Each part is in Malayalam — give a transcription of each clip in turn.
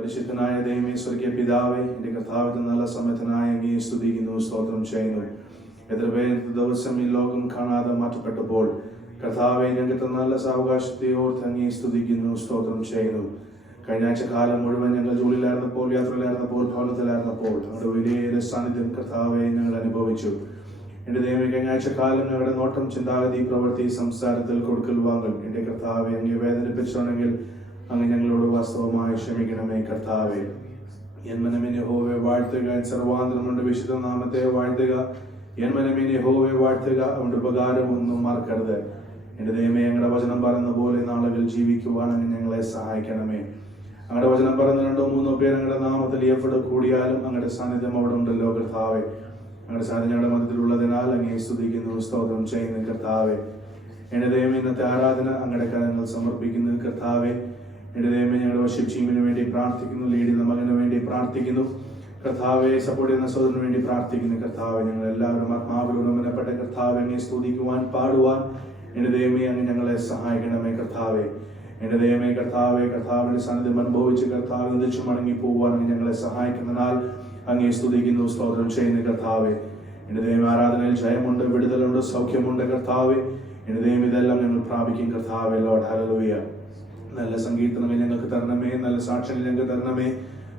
പരിശുദ്ധനായ ദൈവമേ, സ്വർഗീയ പിതാവേ, എൻ്റെ കർത്താവിന്റെ നല്ല സമയത്തിനായി അങ്ങയെ സ്തുതിക്കുന്നു, സ്തോത്രം ചെയ്യുന്നു. എത്ര പേര് ദിവസം ഈ ലോകം കാണാതെ മാറ്റപ്പെട്ടപ്പോൾ കർത്താവെ ഞങ്ങൾക്ക് നല്ല സാവകാശത്തെ ഓർത്ത് അങ്ങയെ സ്തുതിക്കുന്നു, സ്തോത്രം ചെയ്യുന്നു. കഴിഞ്ഞ ആഴ്ച കാലം മുഴുവൻ ഞങ്ങൾ ജോലിയിലായിരുന്നപ്പോൾ, യാത്രയിലായിരുന്നപ്പോൾ, ഭവനത്തിലായിരുന്നപ്പോൾ ഞങ്ങളുടെ വലിയ സാന്നിധ്യം കർത്താവെ ഞങ്ങൾ അനുഭവിച്ചു. എൻ്റെ ദൈവമേ, കഴിഞ്ഞ ആഴ്ച കാലം ഞങ്ങളുടെ നോട്ടം, ചിന്താഗതി, പ്രവൃത്തി, സംസാരത്തിൽ കൊടുക്കൽ വാങ്ങൽ എൻ്റെ കർത്താവെ അങ്ങയെ വേദനിപ്പിച്ചിട്ടുണ്ടെങ്കിൽ അങ്ങ് ഞങ്ങളോട് വാസ്തവമായി ക്ഷമിക്കണമേ കർത്താവെ. എൻ മനമേ യഹോവയെ വാഴ്ത്തുക, സർവാന്തരമുണ്ട് വിശുദ്ധ നാമത്തെ വാഴ്ത്തുക. എൻ മനമേ യഹോവയെ വാഴ്ത്തുക, അവന്റെ ഉപകാരം ഒന്നും മറക്കരുത്. എൻ്റെ ദൈവമേ, ഞങ്ങളുടെ വചനം പറയുന്ന പോലെ നാളുകൾ ജീവിക്കുവാൻ അങ്ങ് ഞങ്ങളെ സഹായിക്കണമേ. അങ്ങയുടെ വചനം പറയുന്ന 2-3 പേർ അങ്ങയുടെ നാമത്തിൽ എവിടെ കൂടിയാലും അങ്ങയുടെ സാന്നിധ്യം അവിടെ ഉണ്ടല്ലോ കർത്താവെ. അങ്ങയുടെ സാന്നിധ്യം ഞങ്ങളുടെ മധ്യത്തിലുള്ളതിനാൽ അങ്ങയെ സ്തുതിക്കുന്നു, സ്തോത്രം ചെയ്യുന്നു കർത്താവെ. എൻ്റെ ദൈവമേ, ഇന്നത്തെ ആരാധന അങ്ങയുടെ കാര്യങ്ങൾ സമർപ്പിക്കുന്നു കർത്താവെ. എൻ്റെ ദൈവമേ, ഞങ്ങളുടെ വർഷിപ്പ് ടീമിന് വേണ്ടി പ്രാർത്ഥിക്കുന്നു, ലീഡ് ചെയ്യുന്ന മകന് വേണ്ടി പ്രാർത്ഥിക്കുന്നു കർത്താവെ. സപ്പോർട്ട് ചെയ്യുന്ന സഹോദരന് വേണ്ടി പ്രാർത്ഥിക്കുന്നു കർത്താവെ. ഞങ്ങൾ എല്ലാവരും ആത്മാവിലൂടെ ബന്ധപ്പെട്ട കർത്താവെ അങ്ങയെ സ്തുതിക്കുവാൻ, പാടുവാൻ എൻ്റെ ദൈവമേ അങ്ങ് ഞങ്ങളെ സഹായിക്കണമേ കർത്താവെ. എൻ്റെ ദൈവമേ കർത്താവെ, കർത്താവിന്റെ സാന്നിധ്യം അനുഭവിച്ച് കർത്താവ് തിരിച്ചു മടങ്ങി പോകുവാൻ അങ്ങ് ഞങ്ങളെ സഹായിക്കുന്നതിനാൽ അങ്ങയെ സ്തുതിക്കുന്നു, സ്തോത്രം ചെയ്യുന്നു കർത്താവെ. എൻ്റെ ദൈവം ആരാധനയിൽ ജയമുണ്ട്, വിടുതലുണ്ട്, സൗഖ്യമുണ്ട് കർത്താവെ. എൻ്റെ ദൈവം ഇതെല്ലാം ഞങ്ങൾ പ്രാപിക്കും കർത്താവെ. Lord hallelujah. നല്ല സങ്കീർത്തനങ്ങൾ ഞങ്ങൾക്ക് തരണമേ, നല്ല സാക്ഷ്യങ്ങൾ ഞങ്ങൾക്ക് തരണമേ.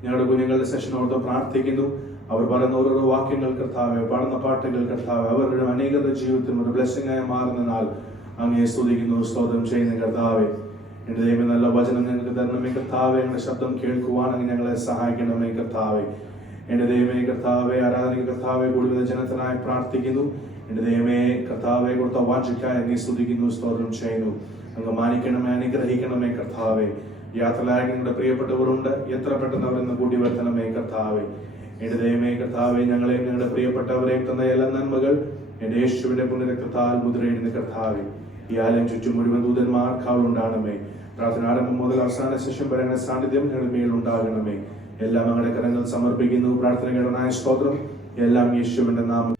ഞങ്ങളുടെ കുഞ്ഞുങ്ങളുടെ സെഷനോട് പ്രാർത്ഥിക്കുന്നു. അവർ പറയുന്ന ഓരോരോ വാക്യങ്ങൾ കർത്താവെ, പാടുന്ന പാട്ടുകൾ കർത്താവെ, അവരുടെ അനേകരുടെ ജീവിതത്തിൽ ഒരു ബ്ലെസ്സിംഗ് ആയി മാറുന്നതിനാൽ അങ്ങയെ സ്തുതിക്കുന്നു, സ്തോത്രം ചെയ്യുന്ന കർത്താവെ. എൻ്റെ ദൈവം നല്ല വചനം ഞങ്ങൾക്ക് തരണമേ കർത്താവെ. ഞങ്ങളുടെ ശബ്ദം കേൾക്കുവാൻ അങ്ങ് ഞങ്ങളെ സഹായിക്കണമേ കർത്താവെ. എൻ്റെ ദൈവമേ കർത്താവെ, ആരാധന കർത്താവെ കൂടുതൽ ജനത്തിനായി പ്രാർത്ഥിക്കുന്നു. എൻ്റെ ദൈവമേ കർത്താവെ, കൊടുത്ത വാഞ്ചയ്ക്കായി അങ്ങയെ സ്തുതിക്കുന്നു, സ്തോത്രം ചെയ്യുന്നു. അങ്ങ് മാനിക്കണമേ, അനുഗ്രഹിക്കണമേ കർത്താവെ. യാത്രയിലായി ഞങ്ങളുടെ പ്രിയപ്പെട്ടവരുണ്ട്, എത്ര പെട്ടെന്ന് അവരെന്ന് കൂടി വരുത്തണമേ കർത്താവെ. എൻ്റെ ദൈവമേ കർത്താവെ, ഞങ്ങളെയും ഞങ്ങളുടെ പ്രിയപ്പെട്ടവരെയും തന്ന എല്ലാ നന്മകൾ എൻ്റെ യേശുവിന്റെ പുണ്യരക്തത്താൽ മുദ്രയിടുന്ന കർത്താവെ. ഈ ആലയം ചുറ്റും മുഴുവൻ ദൂതന്മാർ കാവലുണ്ടാകണമേ. പ്രാർത്ഥന ആരംഭം മുതൽ അവസാന ശേഷം വരെ സാന്നിധ്യം ഞങ്ങളുടെ മേൽ ഉണ്ടാകണമേ. എല്ലാം ഞങ്ങളുടെ കരങ്ങൾ സമർപ്പിക്കുന്നു. പ്രാർത്ഥനകളുടെ സ്തോത്രം എല്ലാം യേശുവിന്റെ നാമം.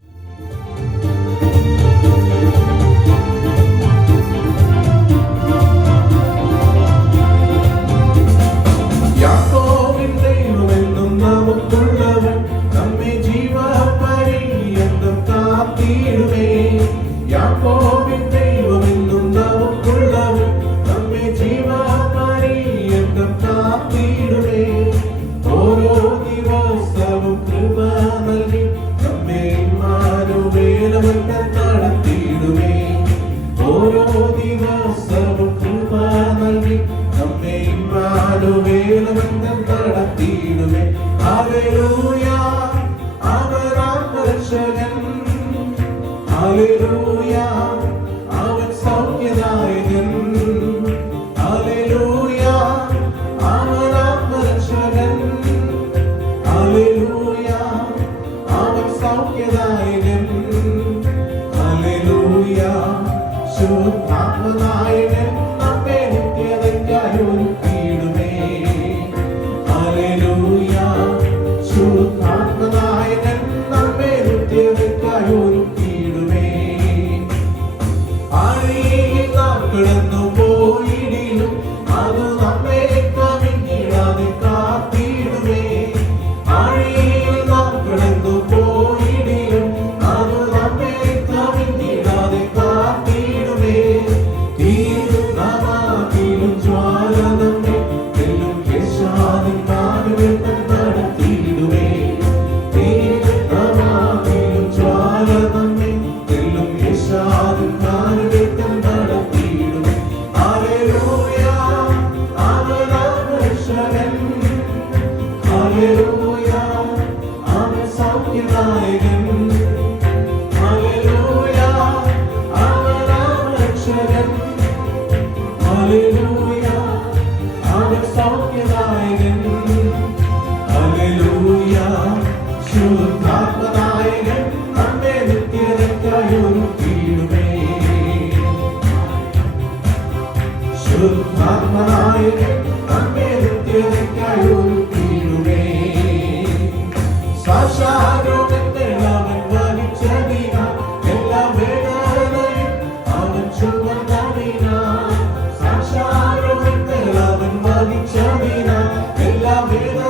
Ella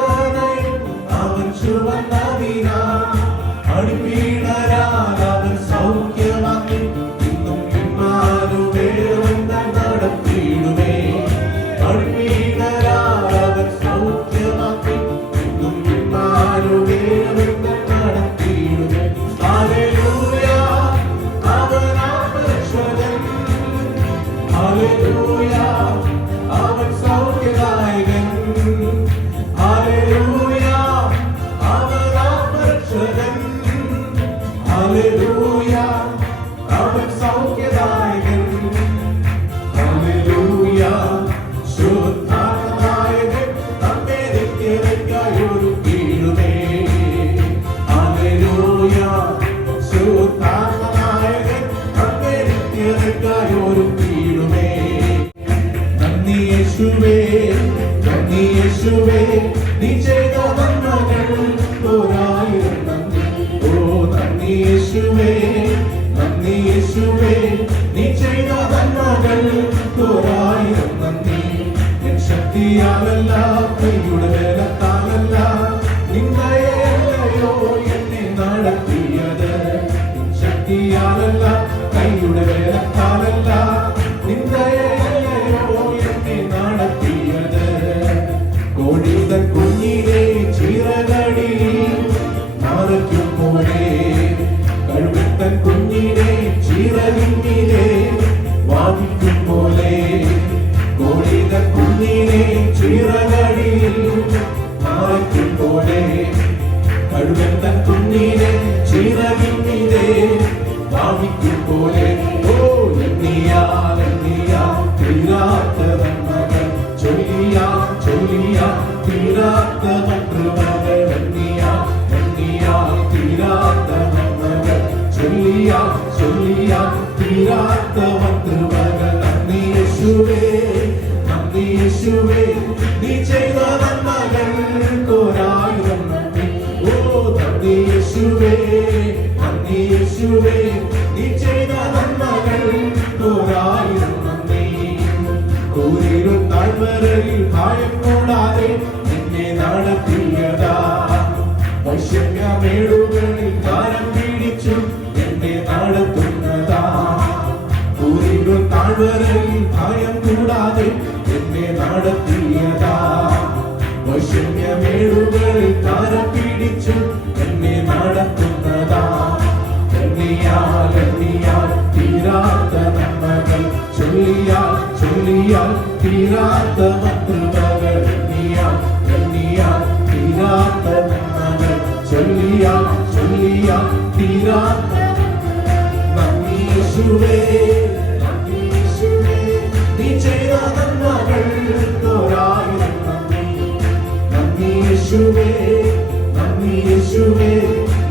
നീ ചെയ്ത നന്മകൾ ഒരായിരം നന്ദി. ഓ നന്ദി യേശുവേ, നന്ദി യേശുവേ, നീ ചെയ്ത നന്മകൾ ഒരായിരം നന്ദി. എൻ ശക്തിയാലല്ല, കൈയുടെ ബലത്താലല്ല, നിന്നയല്ലയോ എന്നെ നടത്തിയത്. എൻ ശക്തിയാലല്ല, കൈയുടെ ബലത്താലല്ല, നിന്നയല്ലയോ എന്നെ നടത്തിയത്. കോഴിത കുഞ്ഞിനെ ചിറകടി മറയ്ക്കും പോലെ, കഴുകത്തൻ കുഞ്ഞിനെ ചിറകിന്നിലെ വാദിക്കും പോലെ, കോഴിത കുഞ്ഞിനെ ചിറകടിയിൽ മറയ്ക്കും പോലെ, കഴുകത്തൻ കുഞ്ഞിനെ ചിറകിന്നിലെ വാദിക്കും പോലെ. ഓ എണ്ണിയാൽ തീരാത്ത നന്മകൾ, ചൊല്ലിയാൽ തീരാത്ത കൃപകൾ. എണ്ണിയാൽ തീരാത്ത നന്മകൾ, ചൊല്ലിയാൽ തീരാത്ത കൃപകൾ. നന്ദി യേശുവേ, നന്ദി യേശുവേ, നീ ചെയ്ത നന്മകൾക്ക് ഒരായിരം നന്ദി. ഓ നന്ദി യേശുവേ, നന്ദി യേശുവേ, നീ ചെയ്ത നന്മകൾക്ക് ഒരായിരം നന്ദി. കൂരിലും താഴ്വരയിൽ ഭയം കൂടാതെ എന്നെ നടത്തിയതാ, വൈഷമ്യമേടുകളിൽ കാലം പിടിച്ചു എന്നെ നടത്തുന്നതാ. കൂരിലും താഴ്വരയിൽ ഭയം കൂടാതെ എന്നെ നടത്തിയതാ, വൈഷമ്യമേടുകളിൽ കാലം പിടിച്ചു എന്നെ നടത്തുന്നതാ. എണ്ണിയാൽ തീരാത്ത നന്മകൾ, ചൊല്ലിയാൽ തീരാത്ത കൃപകൾ. എണ്ണിയാൽ തീരാത്ത നന്മകൾ, ചൊല്ലിയാൽ തീരാത്ത. നന്ദി യേശുവേ, നന്ദി യേശുവേ, നീ ചെയ്ത നന്മകൾക്ക് ഒരായിരം നന്ദി. നന്ദി യേശുവേ, നന്ദി യേശുവേ,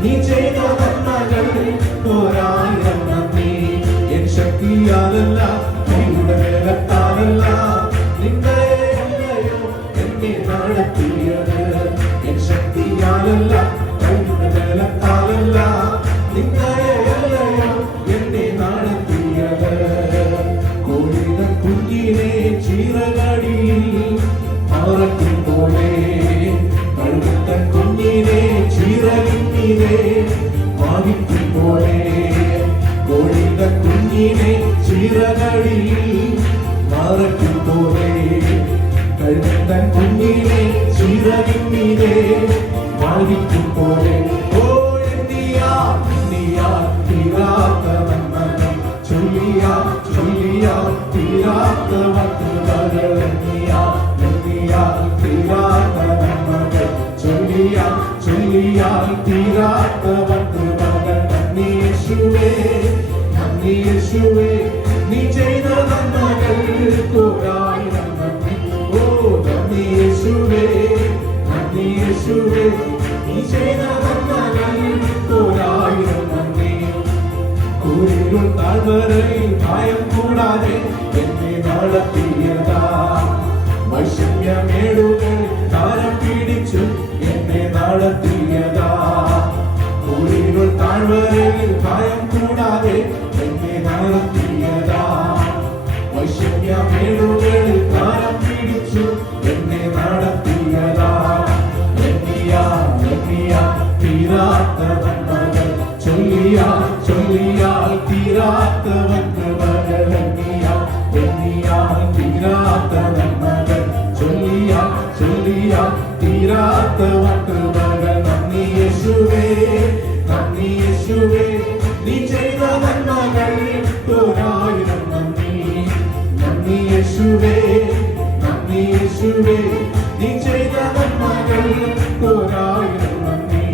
നീ ചെയ്ത നന്മകൾക്ക് ഒരായിരം നന്ദി. എൻ ശക്തിയാലല്ല, കൈയുടെ ബലത്താലല്ല, നിന്നയല്ലയോ എന്നെ നടത്തിയത്. എൻ ശക്തിയാലല്ല, കൈയുടെ ബലത്താലല്ല, നിന്നയല്ലയോ എന്നെ നടത്തിയത്. കോഴിത കുഞ്ഞിനെ ചിറകടിയിൽ മറയ്ക്കും പോലെ, കഴുകത്തൻ കുഞ്ഞിനെ ചിറകിന്നിലെ വാദിക്കും പോലെ, കോഴിത കുഞ്ഞിനെ ചിറകടിയിൽ മറയ്ക്കും പോലെ, കഴുകത്തൻ കുഞ്ഞിനെ ചിറകിന്നിലെ വാദിക്കും പോലെ. ഓ എണ്ണിയാൽ തീരാത്ത നന്മകൾ, ചൊല്ലിയാൽ തീരാത്ത കൃപകൾ. എണ്ണിയാൽ തീരാത്ത നന്മകൾ, ചൊല്ലിയാൽ തീരാത്ത കൃപകൾ. നന്ദി യേശുവേ, നന്ദി യേശുവേ, നീ ചെയ്ത നന്മകൾക്ക് ഒരായിരം നന്ദി. ഓ നന്ദി യേശുവേ, നന്ദി യേശുവേ, നീ ചെയ്ത നന്മകൾക്ക് ഒരായിരം നന്ദി. കൂരിലും താഴ്വരയിൽ ഭയം കൂടാതെ എന്നെ നടത്തിയതാ, വൈഷമ്യമേടുകളിൽ കാലം പിടിച്ചു എന്നെ നടത്തിയതാ. കൂരിലും താഴ്വരയിൽ ഭയം കൂടാതെ എന്നെ നടത്തിയതാ, വൈഷമ്യമേടുകളിൽ കാലം പിടിച്ചു എന്നെ നടത്തിയതാ. എണ്ണിയാൽ തീരാത്ത നന്മകൾ, ചൊല്ലിയാൽ തീരാത്ത കൃപകൾ. എണ്ണിയാൽ തീരാത്ത നന്മകൾ, ചൊല്ലിയാൽ തീരാത്ത കൃപകൾ. നന്ദി യേശുവേ, നന്ദി യേശുവേ, നീ ചെയ്ത നന്മകൾക്ക് ഒരായിരം നന്ദി. നന്ദി യേശുവേ, നന്ദി യേശുവേ, നീ ചെയ്ത നന്മകൾക്ക് ഒരായിരം നന്ദി.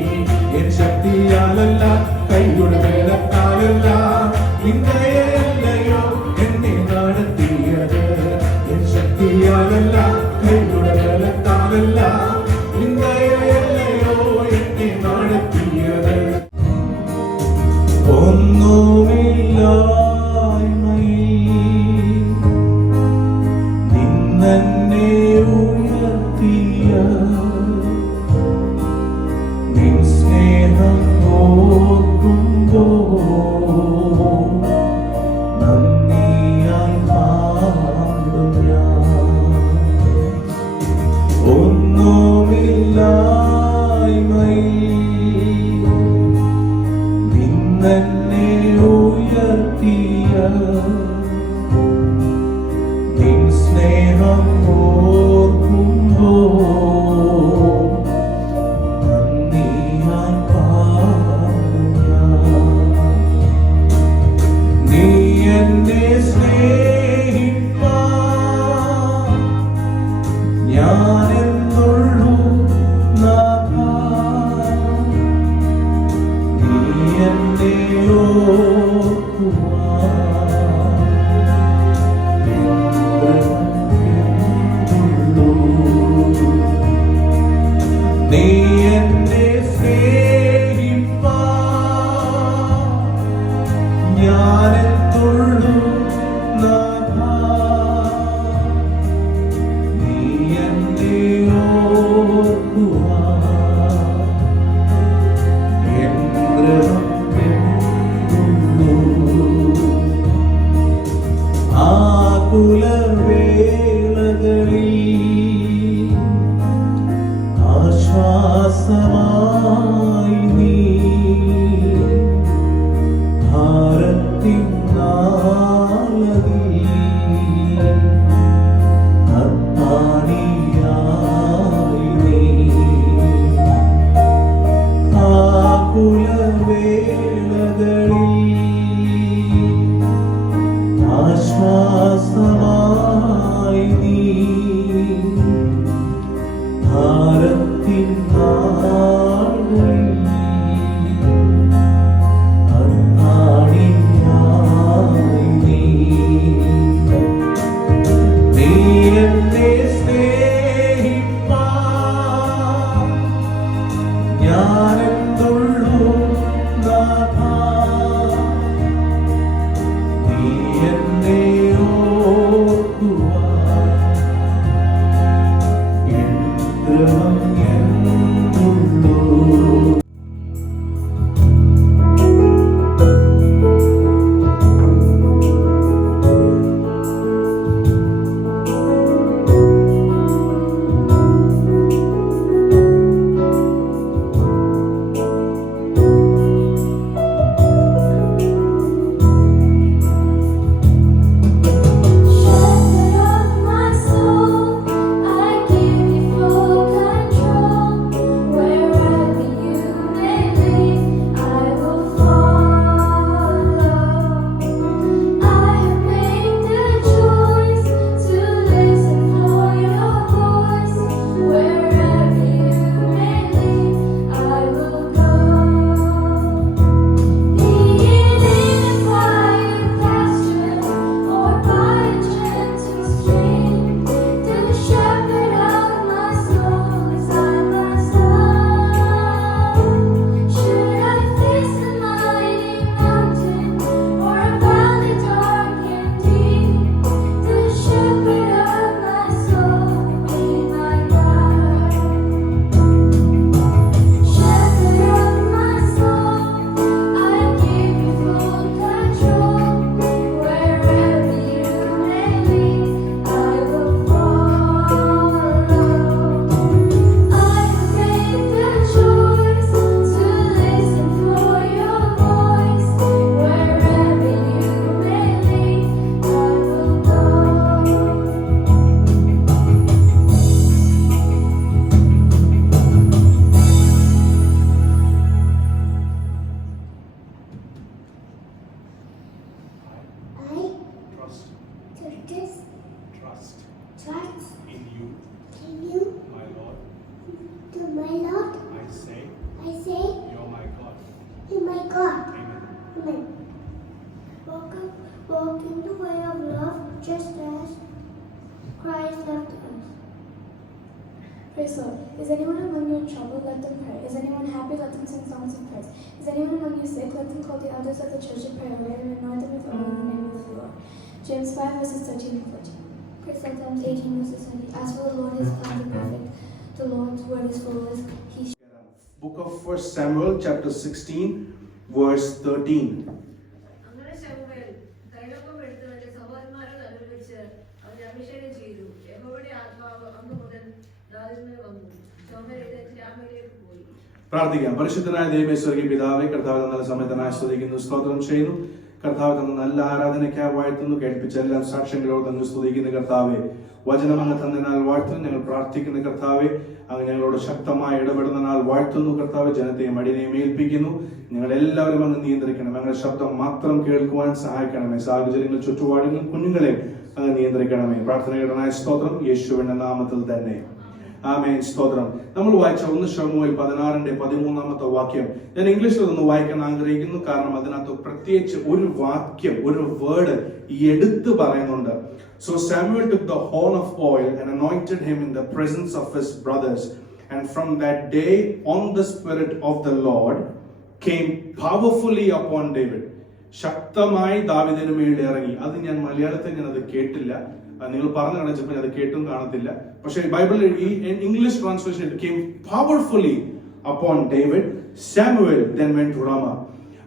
എൻ ശക്തിയാലല്ല, കൈയുടെ ബലത്താലല്ല, നിന്നയല്ലയോ എന്നെ നടത്തിയത്. എൻ ശക്തിയാലല്ല, കൈയുടെ ബലത്താലല്ല, നിന്നയല്ലയോ എന്നെ നടത്തിയത്. ഒന്നുമില്ലായ്മയിൽ നിന്നെ ഉയർത്തി Walk in the way of love, just as Christ loved us. Praise the Lord. Is anyone among you in trouble? Let them pray. Is anyone happy? Let them sing songs of praise. Is anyone among you sick? Let them call the elders of the church to pray over them and anoint them with oil in the name of the Lord. James 5 verses 13 and 14. Praise God. Psalms 18 verses 20. As for the Lord, his plans are perfect. The Lord's word is full of he. Book of 1 Samuel chapter 16 verse 13. പ്രാർത്ഥിക്കാം. പരിശുദ്ധനായ ദൈവമേ, സ്വർഗ്ഗീയ പിതാവേ, കർത്താവ് നല്ല സമയത്തിനായി സ്തുതിക്കുന്നു, സ്തോത്രം ചെയ്യുന്നു. കർത്താവ് തന്ന നല്ല ആരാധനയ്ക്കായി വാഴ്ത്തുന്നു. കേൾപ്പിച്ച എല്ലാ സാക്ഷ്യങ്ങളോട് അങ്ങ് സ്തുതിക്കുന്ന കർത്താവെ, വചനം അങ്ങ് തന്നതിനാൽ വാഴ്ത്തുന്നു. ഞങ്ങൾ പ്രാർത്ഥിക്കുന്ന കർത്താവെ, അങ്ങ് ഞങ്ങളോട് ശക്തമായി ഇടപെടുന്നതിനാൽ വാഴ്ത്തുന്നു. കർത്താവ് ജനത്തെയും അടിയനെയും ഏൽപ്പിക്കുന്നു. ഞങ്ങളെല്ലാവരും അങ്ങ് നിയന്ത്രിക്കണം. ഞങ്ങളുടെ ശബ്ദം മാത്രം കേൾക്കുവാൻ സഹായിക്കണമേ. സാഹചര്യങ്ങൾ, ചുറ്റുപാടുകൾ, കുഞ്ഞുങ്ങളെ അങ്ങ് നിയന്ത്രിക്കണമേ. പ്രാർത്ഥനകളുടെ സ്തോത്രം യേശുവിന്റെ നാമത്തിൽ തന്നെ. ആമേൻ. സ്തോത്രം. നമ്മൾ വായിച്ച 1 ശമൂവേൽ 16:13 വാക്യം ഞാൻ ഇംഗ്ലീഷിൽ ഒന്ന് വായിക്കാൻ ആഗ്രഹിക്കുന്നു. കാരണം അതിനകത്ത് പ്രത്യേകിച്ച് ഒരു വാക്യം, ഒരു വേർഡ് എടുത്തു പറയുന്നുണ്ട്. So Samuel took the horn of oil and anointed him in the presence of his brothers, and from that day on the Spirit of the Lord came powerfully upon David. ശക്തമായി ദാവീദിന് മേൽ ഇറങ്ങി. അത് ഞാൻ മലയാളത്തിൽ ഞാൻ അത് കേട്ടില്ല, നിങ്ങൾ പറഞ്ഞു കാണിച്ചപ്പോൾ അത് കേട്ടും കാണത്തില്ല. പക്ഷേ ബൈബിളിൽ ഈ English translation it came powerfully upon David. Samuel then went to Ramah.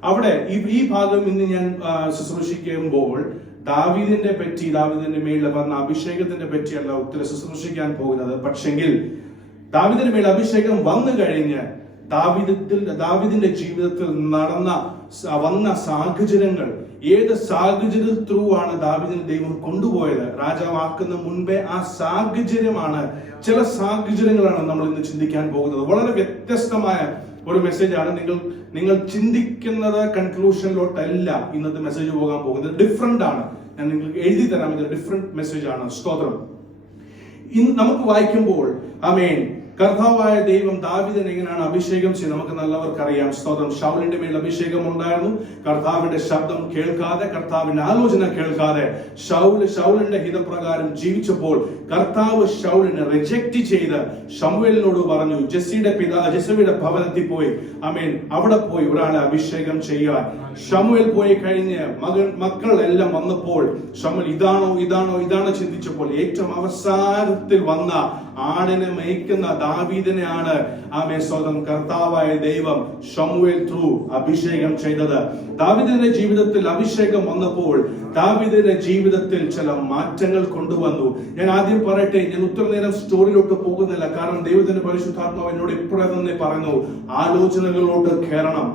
അവിടെ ഈ ഭാഗം ഇന്ന് ഞാൻ ശുശ്രൂഷിക്കുമ്പോൾ ദാവീദിന്റെ മേൽ വന്ന അഭിഷേകത്തിന്റെ പറ്റിയല്ല ഒത്തിരി ശുശ്രൂഷിക്കാൻ പോകുന്നത്. പക്ഷെങ്കിൽ ദാവീദിന്റെ മേൽ അഭിഷേകം വന്നു കഴിഞ്ഞ് ദാവീദിന്റെ ജീവിതത്തിൽ വന്ന സാഹചര്യങ്ങൾ, ഏത് സാഹചര്യ ത്രൂ ആണ് ദാവീദിനെ ദൈവം കൊണ്ടുപോയത്, രാജാവാക്കുന്ന മുൻപേ ആ സാഹചര്യമാണ്, ചില സാഹചര്യങ്ങളാണ് നമ്മൾ ഇന്ന് ചിന്തിക്കാൻ പോകുന്നത്. വളരെ വ്യത്യസ്തമായ ഒരു മെസ്സേജാണ്. നിങ്ങൾ ചിന്തിക്കുന്നത് കൺക്ലൂഷനിലോട്ടല്ല ഇന്നത്തെ മെസ്സേജ് പോകാൻ പോകുന്നത്. ഡിഫറെന്റ് ആണ്. ഞാൻ നിങ്ങൾക്ക് എഴുതി തരാം. ഇത് ഡിഫറെന്റ് മെസ്സേജ് ആണ്. സ്തോത്രം. ഇന്ന് നമുക്ക് വായിക്കുമ്പോൾ ആമേൻ, കർത്താവായ ദൈവം ദാവീദിനെ എങ്ങനെയാണ് അഭിഷേകം ചെയ്ത് നമുക്ക് നല്ലവർക്കറിയാം. സ്തോത്രം. ശൗലിന്റെ മേൽ അഭിഷേകം ഉണ്ടായിരുന്നു. കർത്താവിന്റെ ശബ്ദം കേൾക്കാതെ, കർത്താവിന്റെ ആലോചന കേൾക്കാതെ ശൗലിന്റെ ഹിതപ്രകാരം ജീവിച്ചപ്പോൾ കർത്താവ് ശൗലിനെ റിജക്ട് ചെയ്ത് ശമൂവേലിനോട് പറഞ്ഞു, ജെസ്സയുടെ ഭവനത്തിൽ പോയി ആമേൻ അവിടെ പോയി ഒരാളെ അഭിഷേകം ചെയ്യാൻ. ശമൂവേൽ പോയി കഴിഞ്ഞ് മക്കൾ എല്ലാം വന്നപ്പോൾ ശമൂവേൽ ഇതാണോ ചിന്തിച്ചപ്പോൾ ഏറ്റവും അവസാനത്തിൽ വന്ന ആടിനെ മേയ്ക്കുന്ന ദാവീദിനെയാണ് ആമേൻ സ്വന്തം കർത്താവായ ദൈവം ശമൂവേൽ ത്രൂ അഭിഷേകം ചെയ്തത്. ദാവീദിന്റെ ജീവിതത്തിൽ അഭിഷേകം വന്നപ്പോൾ ദാവീദിന്റെ ജീവിതത്തിൽ ചില മാറ്റങ്ങൾ കൊണ്ടുവന്നു. ഞാൻ ആദ്യം പറയട്ടെ, ഞാൻ ഉത്തരനേരം സ്റ്റോറിയിലോട്ട് പോകുന്നില്ല. കാരണം ദൈവത്തിന്റെ പരിശുദ്ധാത്മാവ് എന്നോട് ഇപ്പോഴേ തന്നെ പറഞ്ഞു, ആലോചനകളോട്ട് കയറണം.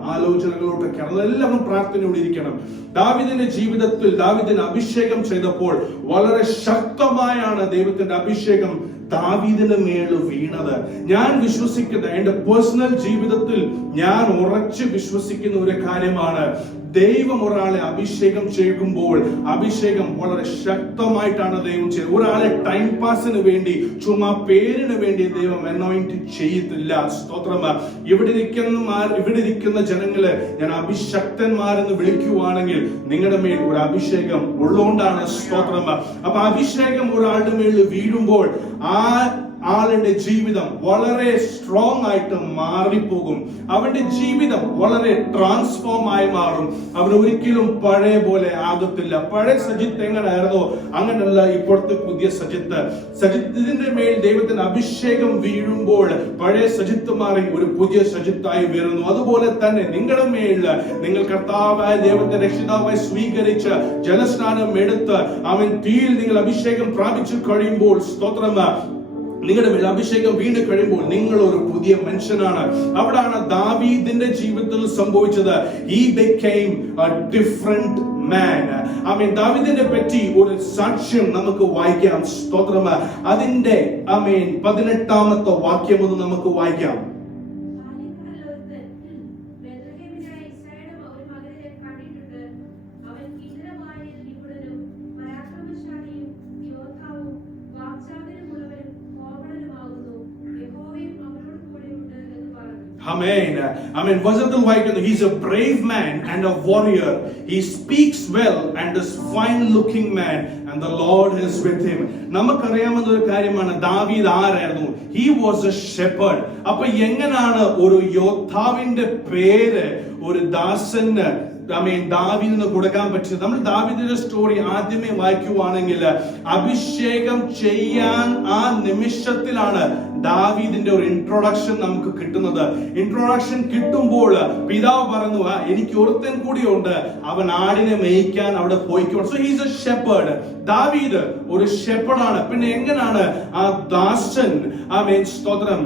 എല്ലാവരും പ്രാർത്ഥനയോടെ ഇരിക്കണം. ദാവീദിന്റെ ജീവിതത്തിൽ ദാവീദിന് അഭിഷേകം ചെയ്തപ്പോൾ വളരെ ശക്തമായാണ് ദൈവത്തിന്റെ അഭിഷേകം ദാവീദിന് മേൽ വീണത്. ഞാൻ വിശ്വസിക്കുന്ന, എന്റെ പേഴ്സണൽ ജീവിതത്തിൽ ഞാൻ ഉറച്ചു വിശ്വസിക്കുന്ന ഒരു കാര്യമാണ്, ദൈവം ഒരാളെ അഭിഷേകം ചെയ്യുമ്പോൾ അഭിഷേകം വളരെ ശക്തമായിട്ടാണ് ദൈവം ചെയ്യുന്നത്. ഒരാളെ ടൈം പാസിന് വേണ്ടി, ചുമ്മാ പേരിന് വേണ്ടി ദൈവം അനോയിന്റ് ചെയ്യത്തില്ല. സ്തോത്രം. ഇവിടെ ഇരിക്കുന്ന ജനങ്ങളെ ഞാൻ അഭിഷക്തന്മാരെന്ന് വിളിക്കുവാണെങ്കിൽ നിങ്ങളുടെ മേൽ ഒരു അഭിഷേകം ഉള്ളതുകൊണ്ടാണ്. സ്തോത്രം. അപ്പൊ അഭിഷേകം ഒരാളുടെ മേൽ വീഴുമ്പോൾ ആ ആളുടെ ജീവിതം വളരെ സ്ട്രോങ് ആയിട്ട് മാറിപ്പോകും. അവന്റെ ജീവിതം വളരെ ട്രാൻസ്ഫോം ആയി മാറും. അവൻ ഒരിക്കലും പഴയ പോലെ ആകത്തില്ല. പഴയ സജിത്ത് എങ്ങനെയായിരുന്നോ അങ്ങനെയല്ല ഇപ്പോഴത്തെ പുതിയ സജിത്തിന്റെ മേൽ ദൈവത്തിന് അഭിഷേകം വീഴുമ്പോൾ പഴയ സജിത്ത് മാറി ഒരു പുതിയ സജിത്തായി വരുന്നു. അതുപോലെ തന്നെ നിങ്ങളുടെ മേൽ നിങ്ങൾ കർത്താവായ ദൈവത്തെ രക്ഷിതാവായി സ്വീകരിച്ച് ജലസ്നാനം എടുത്ത് അവൻ തീയിൽ നിങ്ങൾ അഭിഷേകം പ്രാപിച്ചു കഴിയുമ്പോൾ, സ്തോത്രം, നിങ്ങളുടെ മേൽ അഭിഷേകം വീണ് കഴിയുമ്പോൾ നിങ്ങൾ ഒരു പുതിയ മനുഷ്യനാണ്. അവിടാണ് ദാവീദിന്റെ ജീവിതത്തിൽ സംഭവിച്ചത്. He became a different man. ആമേൻ. ദാവീദിനെ പറ്റി ഒരു സാക്ഷ്യം നമുക്ക് വായിക്കാം. സ്തോത്രം. അതിന്റെ ആമേൻ 18ാമത്തെ വാക്യം ഒന്ന് നമുക്ക് വായിക്കാം. Amen. വചനത്തിൽ വായിക്കുന്നു, he is a brave man and a warrior. He speaks well and is fine looking man and the Lord is with him. നമുക്കറിയാവുന്ന ഒരു കാര്യമാണ്, ദാവീദ് ആരായിരുന്നു? He was a shepherd. അപ്പൊ എങ്ങനെയാണ് ഒരു യോദ്ധാവിന്റെ പേര് ഒരു ദാസന് ദാവീദിന് കൊടുക്കാൻ പറ്റിയത്? നമ്മൾ ദാവീദിന്റെ സ്റ്റോറി ആദ്യമേ വായിക്കുവാണെങ്കിൽ അഭിഷേകം ചെയ്യാൻ ആ നിമിഷത്തിലാണ് ദാവീദിന്റെ ഒരു ഇൻട്രൊഡക്ഷൻ നമുക്ക് കിട്ടുന്നത്. ഇൻട്രൊഡക്ഷൻ കിട്ടുമ്പോൾ പിതാവ് പറഞ്ഞു, എനിക്ക് ഒരുത്തൻ കൂടിയുണ്ട്, അവൻ ആടിനെ മേയ്ക്കാൻ അവിടെ പോയിക്കോ. So he's A shepherd. ദാവീദ് ഒരു ഷെപ്പേർഡാണ്. പിന്നെ എങ്ങനെയാണ് ആ ദാസൻ സ്തോത്രം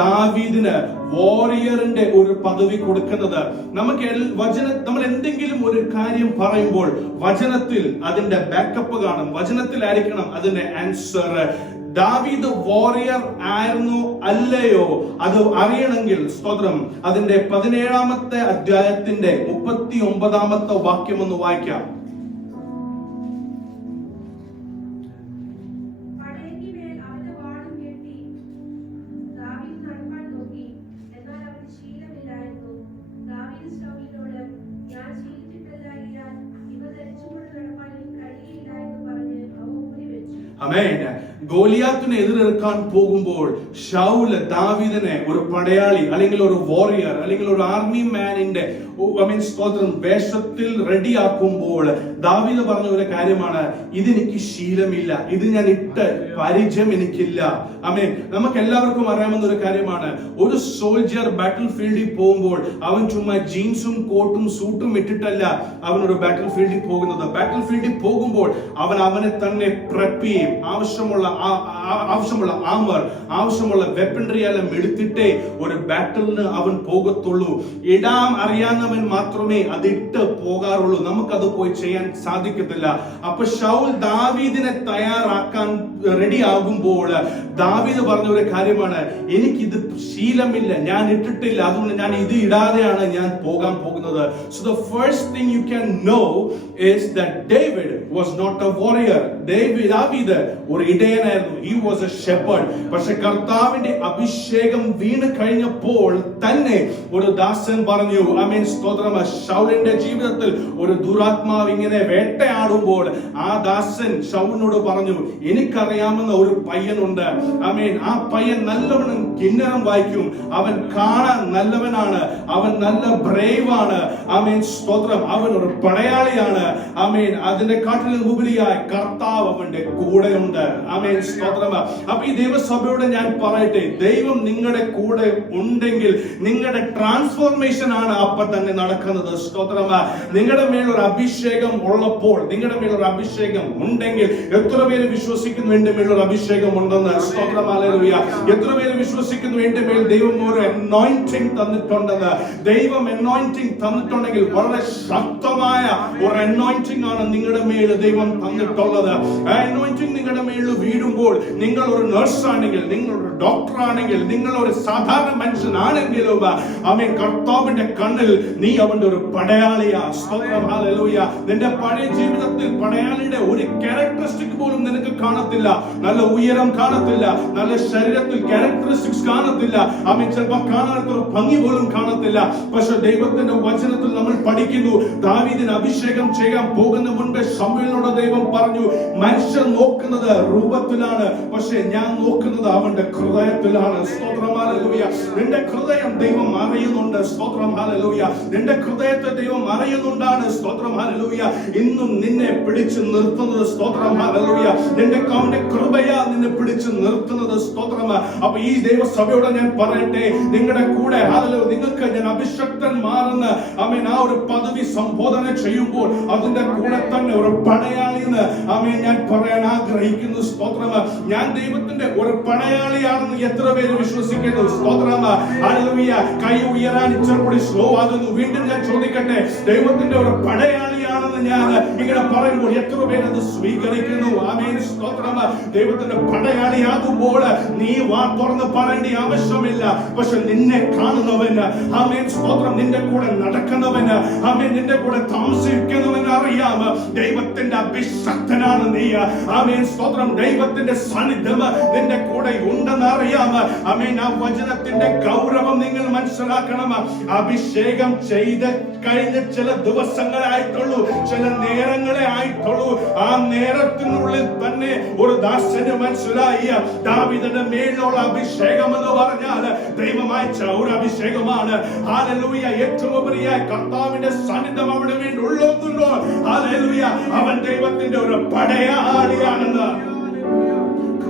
ദാവീദിന് വാരിയറിന്റെ ഒരു പദവി കൊടുക്കുന്നത്? നമ്മൾ എന്തെങ്കിലും ഒരു കാര്യം പറയുമ്പോൾ വചനത്തിൽ അതിന്റെ ബാക്കപ്പ് കാണും, വചനത്തിലായിരിക്കണം അതിന്റെ ആൻസർ. ദാവീദ് വാരിയർ ആയിരുന്നു അല്ലയോ അത് അറിയണമെങ്കിൽ സ്തോത്രം അതിന്റെ 17-ാമത്തെ അധ്യായത്തിന്റെ 39-ാമത്തെ വാക്യം ഒന്ന് വായിക്കാം. ഗോലിയാത്തിനെ എതിർക്കാൻ പോകുമ്പോൾ ശൗല് ദാവീദിനെ ഒരു പടയാളി അല്ലെങ്കിൽ ഒരു വാരിയർ അല്ലെങ്കിൽ ഒരു ആർമി മാനിന്റെ സ്തോത്രം വേഷത്തിൽ റെഡിയാക്കുമ്പോൾ ദാവീദ് പറഞ്ഞ ഒരു കാര്യമാണ്, ഇതെനിക്ക് ശീലമില്ല, ഇത് ഞാൻ ഇട്ട് പരിചയം എനിക്കില്ല. നമുക്ക് എല്ലാവർക്കും അറിയാവുന്ന ഒരു കാര്യമാണ്, ഒരു സോൾജർ ബാറ്റിൽ ഫീൽഡിൽ പോകുമ്പോൾ അവൻ ചുമ്മാ ജീൻസും കോട്ടും സൂട്ടും ഇട്ടിട്ടല്ല അവൻ ഒരു ബാറ്റിൽ ഫീൽഡിൽ പോകുന്നത്. ബാറ്റിൽ ഫീൽഡിൽ പോകുമ്പോൾ അവനെ തന്നെ പ്രെപ്പ് ചെയ്യും, ആവശ്യമുള്ള ആമർ, ആവശ്യമുള്ള വെപ്പണറി എല്ലാം എടുത്തിട്ടേ ഒരു ബാറ്റിലിന് അവൻ പോകത്തുള്ളൂ. ഇടാൻ അറിയാവുന്നവൻ മാത്രമേ അതിട്ട് പോകാറുള്ളൂ. നമുക്കത് പോയി ചെയ്യാൻ സാധിക്കത്തില്ല. അപ്പൊ ശൗൽ ദാവീദിനെ തയ്യാറാക്കാൻ റെഡി ആകുമ്പോൾ ദാവീദ് പറഞ്ഞ ഒരു കാര്യമാണ്, എനിക്കിത് ശീലമില്ല, ഞാൻ ഇട്ടിട്ടില്ല, അതുകൊണ്ട് ഞാൻ ഇത് ഇടാതെയാണ് ഞാൻ പോകാൻ പോകുന്നത്. So the first thing you can know is that David was not a warrior. ദാവീദ് ഒരു ഇടയനായിരുന്നു. He was a shepherd. പക്ഷെ കർത്താവിന്റെ അഭിഷേകം വീണ് കഴിഞ്ഞപ്പോൾ തന്നെ ഒരു ദാസൻ പറഞ്ഞു, സ്തോത്രം, ശൗലിന്റെ ജീവിതത്തിൽ ഒരു ദുരാത്മാവ് ഇങ്ങനെ വേട്ടയാടുമ്പോൾ ആ ദാസൻ ശൗലിനോട് പറഞ്ഞു, എനിക്കറിയാവുന്ന ഒരു പയ്യനുണ്ട്. ആ പയ്യൻ നല്ലവണ്ണം കിന്നരം വായിക്കും, അവൻ കാണാൻ നല്ലവനാണ്, അവൻ നല്ല ബ്രേവ് ആണ്. സ്തോത്രം, അവൻ ഒരു പടയാളിയാണ്. അതിന്റെ കാട്ടിലും ഉപരിയായി കർത്താവ് അവന്റെ കൂടെയുണ്ട്. സ്തോത്രം. അപ്പൊ ഈ ദൈവസഭയോട് ഞാൻ പറയട്ടെ, ദൈവം നിങ്ങളുടെ കൂടെ ഉണ്ടെങ്കിൽ നിങ്ങളുടെ ട്രാൻസ്ഫോർമേഷൻ ആണ് അപ്പൊ തന്നെ നടക്കുന്നത്. സ്തോത്രം. നിങ്ങളുടെ മേലൊരു അഭിഷേകം ഉള്ളപ്പോൾ, നിങ്ങളുടെ മേലൊരു അഭിഷേകം ഉണ്ടെങ്കിൽ, എത്ര പേര് വിശ്വസിക്കുന്നു എന്റെ മേലൊരു അഭിഷേകം ഉണ്ടെന്ന്? സ്തോത്രം. ഹല്ലേലൂയ. എത്ര പേര് വിശ്വസിക്കുന്നു എന്റെ മേൽ ദൈവം ഒരു അനോയിന്റിംഗ് തന്നിട്ടുണ്ടെന്ന്? ദൈവം അനോയിന്റിംഗ് തന്നിട്ടുണ്ടെങ്കിൽ വളരെ ശക്തമായ ഒരു അനോയിന്റിംഗ് ആണ് നിങ്ങളുടെ മേൽ ദൈവം തന്നിട്ടുള്ളത്. ആ അനോയിന്റിംഗ് നിങ്ങളുടെ മേൽ വീഴുമ്പോൾ, നിങ്ങൾ ഒരു നഴ്സ് ആണെങ്കിൽ, നിങ്ങൾ ഒരു ഡോക്ടർ ആണെങ്കിൽ, നിങ്ങൾ ഒരു സാധാരണ മനുഷ്യനാണെങ്കിലും കർത്താവിന്റെ കണ്ണിൽ നീ അവന്റെ ഒരു പടയാളിയാ. സ്തോത്രം. ഹല്ലേലൂയ. നിന്റെ പഴയ ജീവിതത്തിൽ പടയാളിയുടെ ഒരു ക്യാരക്ടറിസ്റ്റിക് പോലും നിനക്ക് കാണത്തില്ല. നല്ല ഉയരം കാണത്തില്ല, നല്ല ശരീരത്തിൽ ക്യാരക്ടറിസ്റ്റിക്സ് കാണത്തില്ല, ചിലപ്പോൾ കാണാത്ത ഒരു ഭംഗി പോലും കാണത്തില്ല. പക്ഷെ ദൈവത്തിന്റെ വചനത്തിൽ നമ്മൾ പഠിക്കുന്നു, ദാവീദിന് അഭിഷേകം ചെയ്യാൻ പോകുന്ന മുൻപേ ശമൂവേലിനോട് ദൈവം പറഞ്ഞു, മനുഷ്യൻ നോക്കുന്നത് രൂപത്തിലാണ്, പക്ഷെ ഞാൻ നോക്കുന്നത് അവന്റെ ഹൃദയത്തിലാണ്. സ്തോത്രം. ഹല്ലേലൂയ. നിന്റെ ഹൃദയം ദൈവം അറിയുന്നുണ്ട്. സ്തോത്രം. ഹല്ലേലൂയ. നിന്റെ ഹൃദയത്തെ ദൈവം അറിയുന്നുണ്ടാണ്. സ്തോത്രം. ഹല്ലേലൂയ. ഇന്നും നിന്നെ പിടിച്ചു നിർത്തുന്നത്. സ്തോത്രം. ഹല്ലേലൂയ. നിന്റെ കൃപയാ നിന്നെ പിടിച്ചു നിർത്തുന്നത്. സ്തോത്രം. അപ്പൊ ഈ ദൈവസഭയോട് ഞാൻ പറയട്ടെ, നിങ്ങളുടെ കൂടെ നിങ്ങൾക്ക് ഞാൻ അഭിഷക്തന്മാരെന്ന് ആ ഒരു പദവി സംബോധന ചെയ്യുമ്പോൾ അതിന്റെ കൂടെ തന്നെ ഒരു പടയാളിന്ന് ഞാൻ പറയാൻ ആഗ്രഹിക്കുന്നു. സ്തോത്രം. ഞാൻ ദൈവത്തിന്റെ ഒരു പടയാളിയാണെന്ന് എത്ര പേര് വിശ്വസിക്കുന്നു? സ്തോത്രം. ഹല്ലേലൂയ. കൈ ഉയരാൻ ഇച്ചിരി സ്ലോ ആകുന്നു. വീണ്ടും ഞാൻ ചോദിക്കട്ടെ, ദൈവത്തിന്റെ ഒരു പടയാളിയാണെന്ന് ഞാൻ ഇങ്ങനെ പറയുമ്പോൾ എത്ര പേര് അത് സ്വീകരിക്കുന്നു? സ്തോത്രം. ദൈവത്തിന്റെ പടയാളിയാകുമ്പോൾ നീ വാ തുറന്ന് പറയേണ്ട ആവശ്യമില്ല. പക്ഷെ നിന്നെ കാണുന്നവന്, സ്തോത്രം, നിന്റെ കൂടെ നടക്കുന്നവന്, നിന്റെ കൂടെ താമസിക്കുന്നവന് അറിയാം ദൈവത്തിന്റെ അഭിഷക്തനാണ് നീ. സ്തോത്രം. ദൈവത്തിന്റെ സാന്നിധ്യം നിന്റെ കൂടെ ഉണ്ടെന്ന് അറിയാം. ആ വചനത്തിന്റെ ഗൗരവം നിങ്ങൾ മനസ്സിലാക്കണം. അഭിഷേകം ചെയ്ത് കഴിഞ്ഞ ചില ദിവസങ്ങളായിട്ടുള്ളൂ, ചില നേരങ്ങളെ ആയിട്ടുള്ളൂ. ആ നേരത്തിനുള്ളിൽ തന്നെ ഒരു ദാസന് മനസ്സിലായി, ദാവീദിന്റെ മേലുള്ള അഭിഷേകം എന്ന് പറഞ്ഞാൽ ദൈവമയച്ച ഒരു അഭിഷേകമാണ്. ഹല്ലേലൂയ. ഏറ്റവും ഉപരിയായി കർത്താവിന്റെ സാന്നിധ്യം അവിടെ ഉള്ളതുണ്ടോ? ഹല്ലേലൂയ. അവൻ ദൈവത്തിന്റെ ഒരു പടയാളിയാണെന്ന്.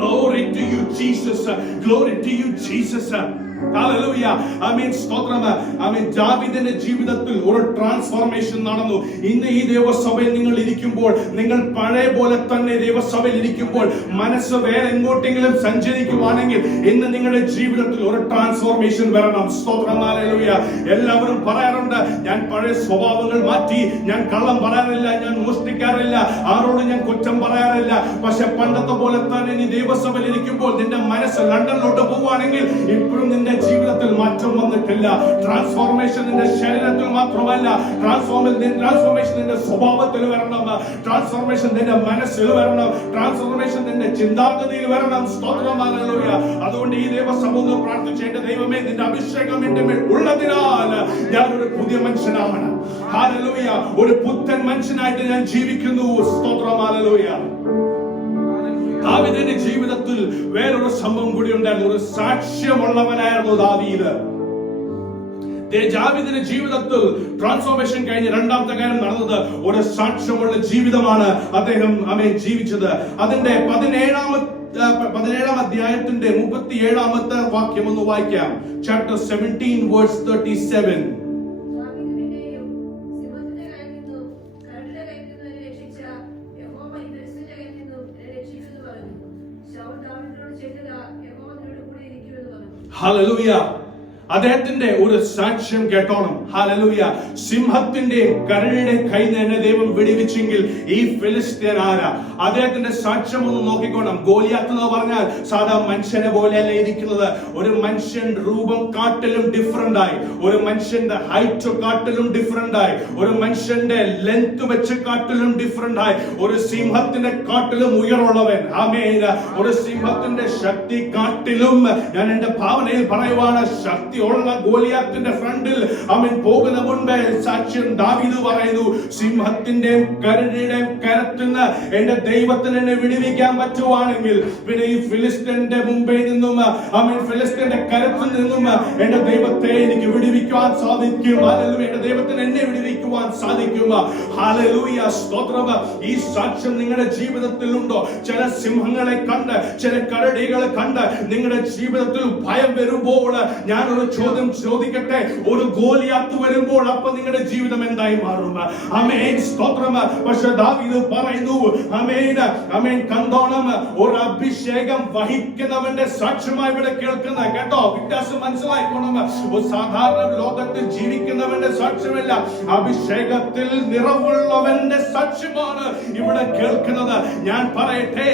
Glory to you, Jesus. Glory to you, Jesus. Hallelujah. ആമേൻ. സ്തോത്രം. ആമേൻ. ദാവീദിന്റെ ജീവിതത്തിൽ ഒരു ട്രാൻസ്ഫോർമേഷൻ നടന്നു. ഇന്ന് ഈ ദൈവസഭയിൽ നിങ്ങൾ ഇരിക്കുമ്പോൾ, നിങ്ങൾ പഴയ പോലെ തന്നെ ദൈവസഭയിൽ ഇരിക്കുമ്പോൾ മനസ്സ് വേറെ എങ്ങോട്ടെങ്കിലും സഞ്ചരിക്കുവാണെങ്കിൽ ഇന്ന് നിങ്ങളുടെ ജീവിതത്തിൽ ഒരു ട്രാൻസ്ഫോർമേഷൻ വരണം. സ്തോത്രം. ഹല്ലേലൂയ. എല്ലാവരും പറയാറുണ്ട്, ഞാൻ പഴയ സ്വഭാവങ്ങൾ മാറ്റി, ഞാൻ കള്ളം പറയാറില്ല, ഞാൻ മോഷ്ടിക്കാറില്ല, ആരോടും ഞാൻ കുറ്റം പറയാറില്ല. പക്ഷെ പണ്ടത്തെ പോലെ തന്നെ നീ ദൈവസഭയിൽ ഇരിക്കുമ്പോൾ നിന്റെ മനസ്സ് ലണ്ടനിലോട്ട് പോവുകയാണെങ്കിൽ ഇപ്പോഴും നിന്റെ ജീവിതത്തിൽ മാറ്റം വന്നിട്ടില്ല. ട്രാൻസ്ഫോർമേഷൻ നിന്റെ ശരീരത്തിൽ മാത്രമല്ല, ട്രാൻസ്ഫോർമേഷൻ നിന്റെ സ്വഭാവത്തിൽ വരണം, ട്രാൻസ്ഫോർമേഷൻ നിന്റെ മനസ്സിൽ വരണം, ട്രാൻസ്ഫോർമേഷൻ നിന്റെ ചിന്താഗതിയിൽ വരണം. സ്തോത്രം. ഹല്ലേലൂയ. അതുകൊണ്ട് ഈ ദൈവസഭ ഒന്ന് പ്രാർത്ഥിച്ചേണ്ട, ദൈവമേ നിന്റെ അഭിഷേകം എന്റെ മേൽ ഉള്ളതിനാൽ ഞാൻ ഒരു പുതിയ മനുഷ്യനാണ്. ഹല്ലേലൂയ. ഒരു പുത്തൻ മനുഷ്യനായിട്ട് ഞാൻ ജീവിക്കുന്നു. സ്തോത്രം. ഹല്ലേലൂയ. ദാവീദിന്റെ ജീവിതത്തിൽ വേറൊരു സംഭവം കൂടി ഉണ്ടായിരുന്നു. ഒരു സാക്ഷ്യമുള്ളവനായിരുന്നു ദാവീദ്. ദാവീദിന്റെ ജീവിതത്തിൽ ട്രാൻസ്ഫോർമേഷൻ കഴിഞ്ഞ് രണ്ടാമത്തെ കാര്യം നടന്നത് ഒരു സാക്ഷ്യമുള്ള ജീവിതമാണ് അദ്ദേഹം ജീവിച്ചത്. അതിന്റെ 17-ാം അധ്യായത്തിന്റെ 37-ാമത്തെ വാക്യം ഒന്ന് വായിക്കാം. Chapter 17 verse 37. ഹല്ലേലൂയ. അദ്ദേഹത്തിന്റെ ഒരു സാക്ഷ്യം കേട്ടോണം. ഹല്ലേലൂയ. സിംഹത്തിന്റെ കരടിയുടെ കയ്യിൽ നിന്ന് ദൈവം വിടുവിച്ചെങ്കിൽ ഈ ഫിലിസ്ത്യൻ ആരാ? അദ്ദേഹത്തിന്റെ സാക്ഷ്യം ഒന്ന് നോക്കിക്കോണം. ഗോലിയാത്ത് എന്ന് പറഞ്ഞാൽ സാധാ മനുഷ്യനെ പോലെയല്ല ഇരിക്കുന്നത്. ഒരു മനുഷ്യൻ രൂപം കാട്ടിലും ഡിഫറന്റ് ആയി, ഒരു മനുഷ്യന്റെ ഹൈറ്റ് കാട്ടിലും ഡിഫറന്റ് ആയി, ഒരു മനുഷ്യന്റെ ലെങ്ത് വെച്ച് കാട്ടിലും ഡിഫറന്റ് ആയി, ഒരു സിംഹത്തിന്റെ കാട്ടിലും ഉയർന്നുള്ളവൻ. ആമേൻ. ഒരു സിംഹത്തിന്റെ ശക്തി കാട്ടിലും, ഞാൻ എന്റെ ഭാവനയിൽ പറയുവാണ്, ശക്തി ഉള്ള ഗോലിയാത്തിന്റെ ഫ്രണ്ടിൽ അവൻ പോകുന്ന മുൻപേ സാക്ഷ്യം ദാവീദ് പറയുന്നു, സിംഹത്തിന്റെയും കരടിയുടെയും കരത്തിൽ നിന്ന് എന്റെ ദൈവത്തിന് എന്നെ വിടുവിക്കാൻ പറ്റുവാണെങ്കിൽ പിന്നെ ഈ ഫിലിസ്ത്യന്റെ മുമ്പിൽ നിന്നും ഫിലിസ്ത്യന്റെ കരത്തിൽ നിന്നും എന്റെ ദൈവത്തെ എനിക്ക് വിടുവിക്കുവാൻ സാധിക്കും. ഹല്ലേലൂയ. എന്റെ ദൈവത്തിന് എന്നെ വിടുവിക്കുവാൻ സാധിക്കും. ഹല്ലേലൂയ. സ്തോത്രം. ഈ സാക്ഷ്യം നിങ്ങളുടെ ജീവിതത്തിൽ ഉണ്ടോ? ചില സിംഹങ്ങളെ കണ്ട്, ചില കരടികളെ കണ്ട് നിങ്ങളുടെ ജീവിതത്തിൽ ഭയം വരുമ്പോൾ ഞാനൊരു ചോദ്യം ചോദിക്കട്ടെ, ഒരു ഗോലിയാത്ത് വരുമ്പോൾ അപ്പൊ നിങ്ങളുടെ ജീവിതം എന്തായി മാറും? ആമേൻ. സ്തോത്രം. പക്ഷെ ദാവീദ് പറയുന്നു, ആമേൻ, ആമേൻ, കണ്ടോണം, ഒരു അഭിഷേകം വഹിക്കുന്നവന്റെ സാക്ഷ്യമായി ഇവിടെ കേൾക്കുന്ന കേട്ടോ, വ്യത്യാസം മനസ്സിലായിക്കോണം. ഒരു സാധാരണ ലോകത്തിൽ ജീവിക്കുന്നവന്റെ സാക്ഷ്യമല്ല, അഭിഷേകത്തിൽ നിറവുള്ളവന്റെ സാക്ഷ്യമാണ് ഇവിടെ കേൾക്കുന്നത്. ഞാൻ പറയട്ടെ,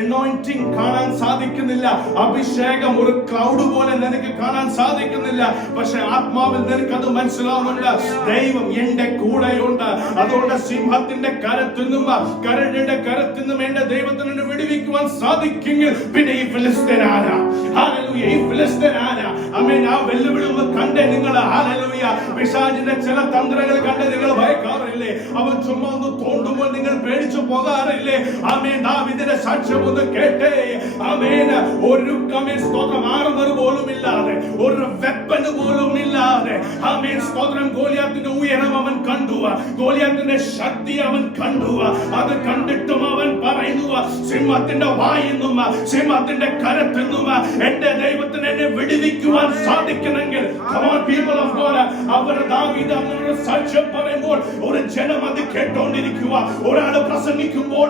അനോയിന്റിംഗ് കാണാൻ സാധിക്കുന്നില്ല, അഭിഷേകം ഒരു ക്ലൗഡ് പോലെ നിനക്ക് കാണാൻ സാധിക്കുന്നില്ല, പക്ഷെ ആത്മാവിൽ നിനക്ക് അത് മനസ്സിലാവുന്നുണ്ട്, ദൈവം എന്റെ കൂടെയുണ്ട്. അതുകൊണ്ട് സിംഹത്തിന്റെ കരത്തിൽ നിന്നും കരടിയുടെ കരത്തിൽ നിന്നും എന്റെ ദൈവത്തിന് വിടുവിക്കുവാൻ സാധിക്കുമെങ്കിൽ പിന്നെ ഈ ഫിലിസ്ത്യൻ ആരാ? ഹല്ലേലൂയ. ഈ ഫിലിസ്ത്യൻ ആരാ? ആമേൻ. ആ വെല്ലുവിളി കണ്ടേ നിങ്ങൾ? ഹല്ലേലൂയ. പിശാചിന്റെ ചില തന്ത്രങ്ങൾ കണ്ട് നിങ്ങൾ ഭയക്കാറില്ലേ? അവൻ ചുമ്മാ ഒന്ന് തോണ്ടുമ്പോൾ നിങ്ങൾ പേടിച്ചു പോകാറില്ലേ? ആമേൻ. ദാവീദിന്റെ സാക്ഷ്യം ഒന്ന് കേട്ടേ. ആമേൻ. ഒരു സ്തോത്രം ആറുന്നത് പോലും ഇല്ലാതെ, ഒരു വെപ്പന് പോലും ഇല്ലാതെ, ആമേൻ, സ്തോത്രം, ഗോലിയാത്തിന്റെ ഉയരം അവൻ കണ്ടു, ഗോലിയാത്തിന്റെ ശക്തി അവൻ കണ്ടു. അത് കണ്ടിട്ടും അവൻ പറയുന്നു, സിംഹത്തിന്റെ വായിന്നും സിംഹത്തിന്റെ കരത്തിൽ നിന്നും എന്റെ ദൈവത്തിന് എന്നെ വിടുവിക്കുവാൻ സാധിക്കുമെങ്കിൽ, അവരുടെ ദാവീദ് അവരുടെ സാക്ഷ്യം പറയുമ്പോൾ ഒരു ജനം അത് കേട്ടോണ്ടിരിക്കുക. ഒരാൾ പ്രസംഗിക്കുമ്പോൾ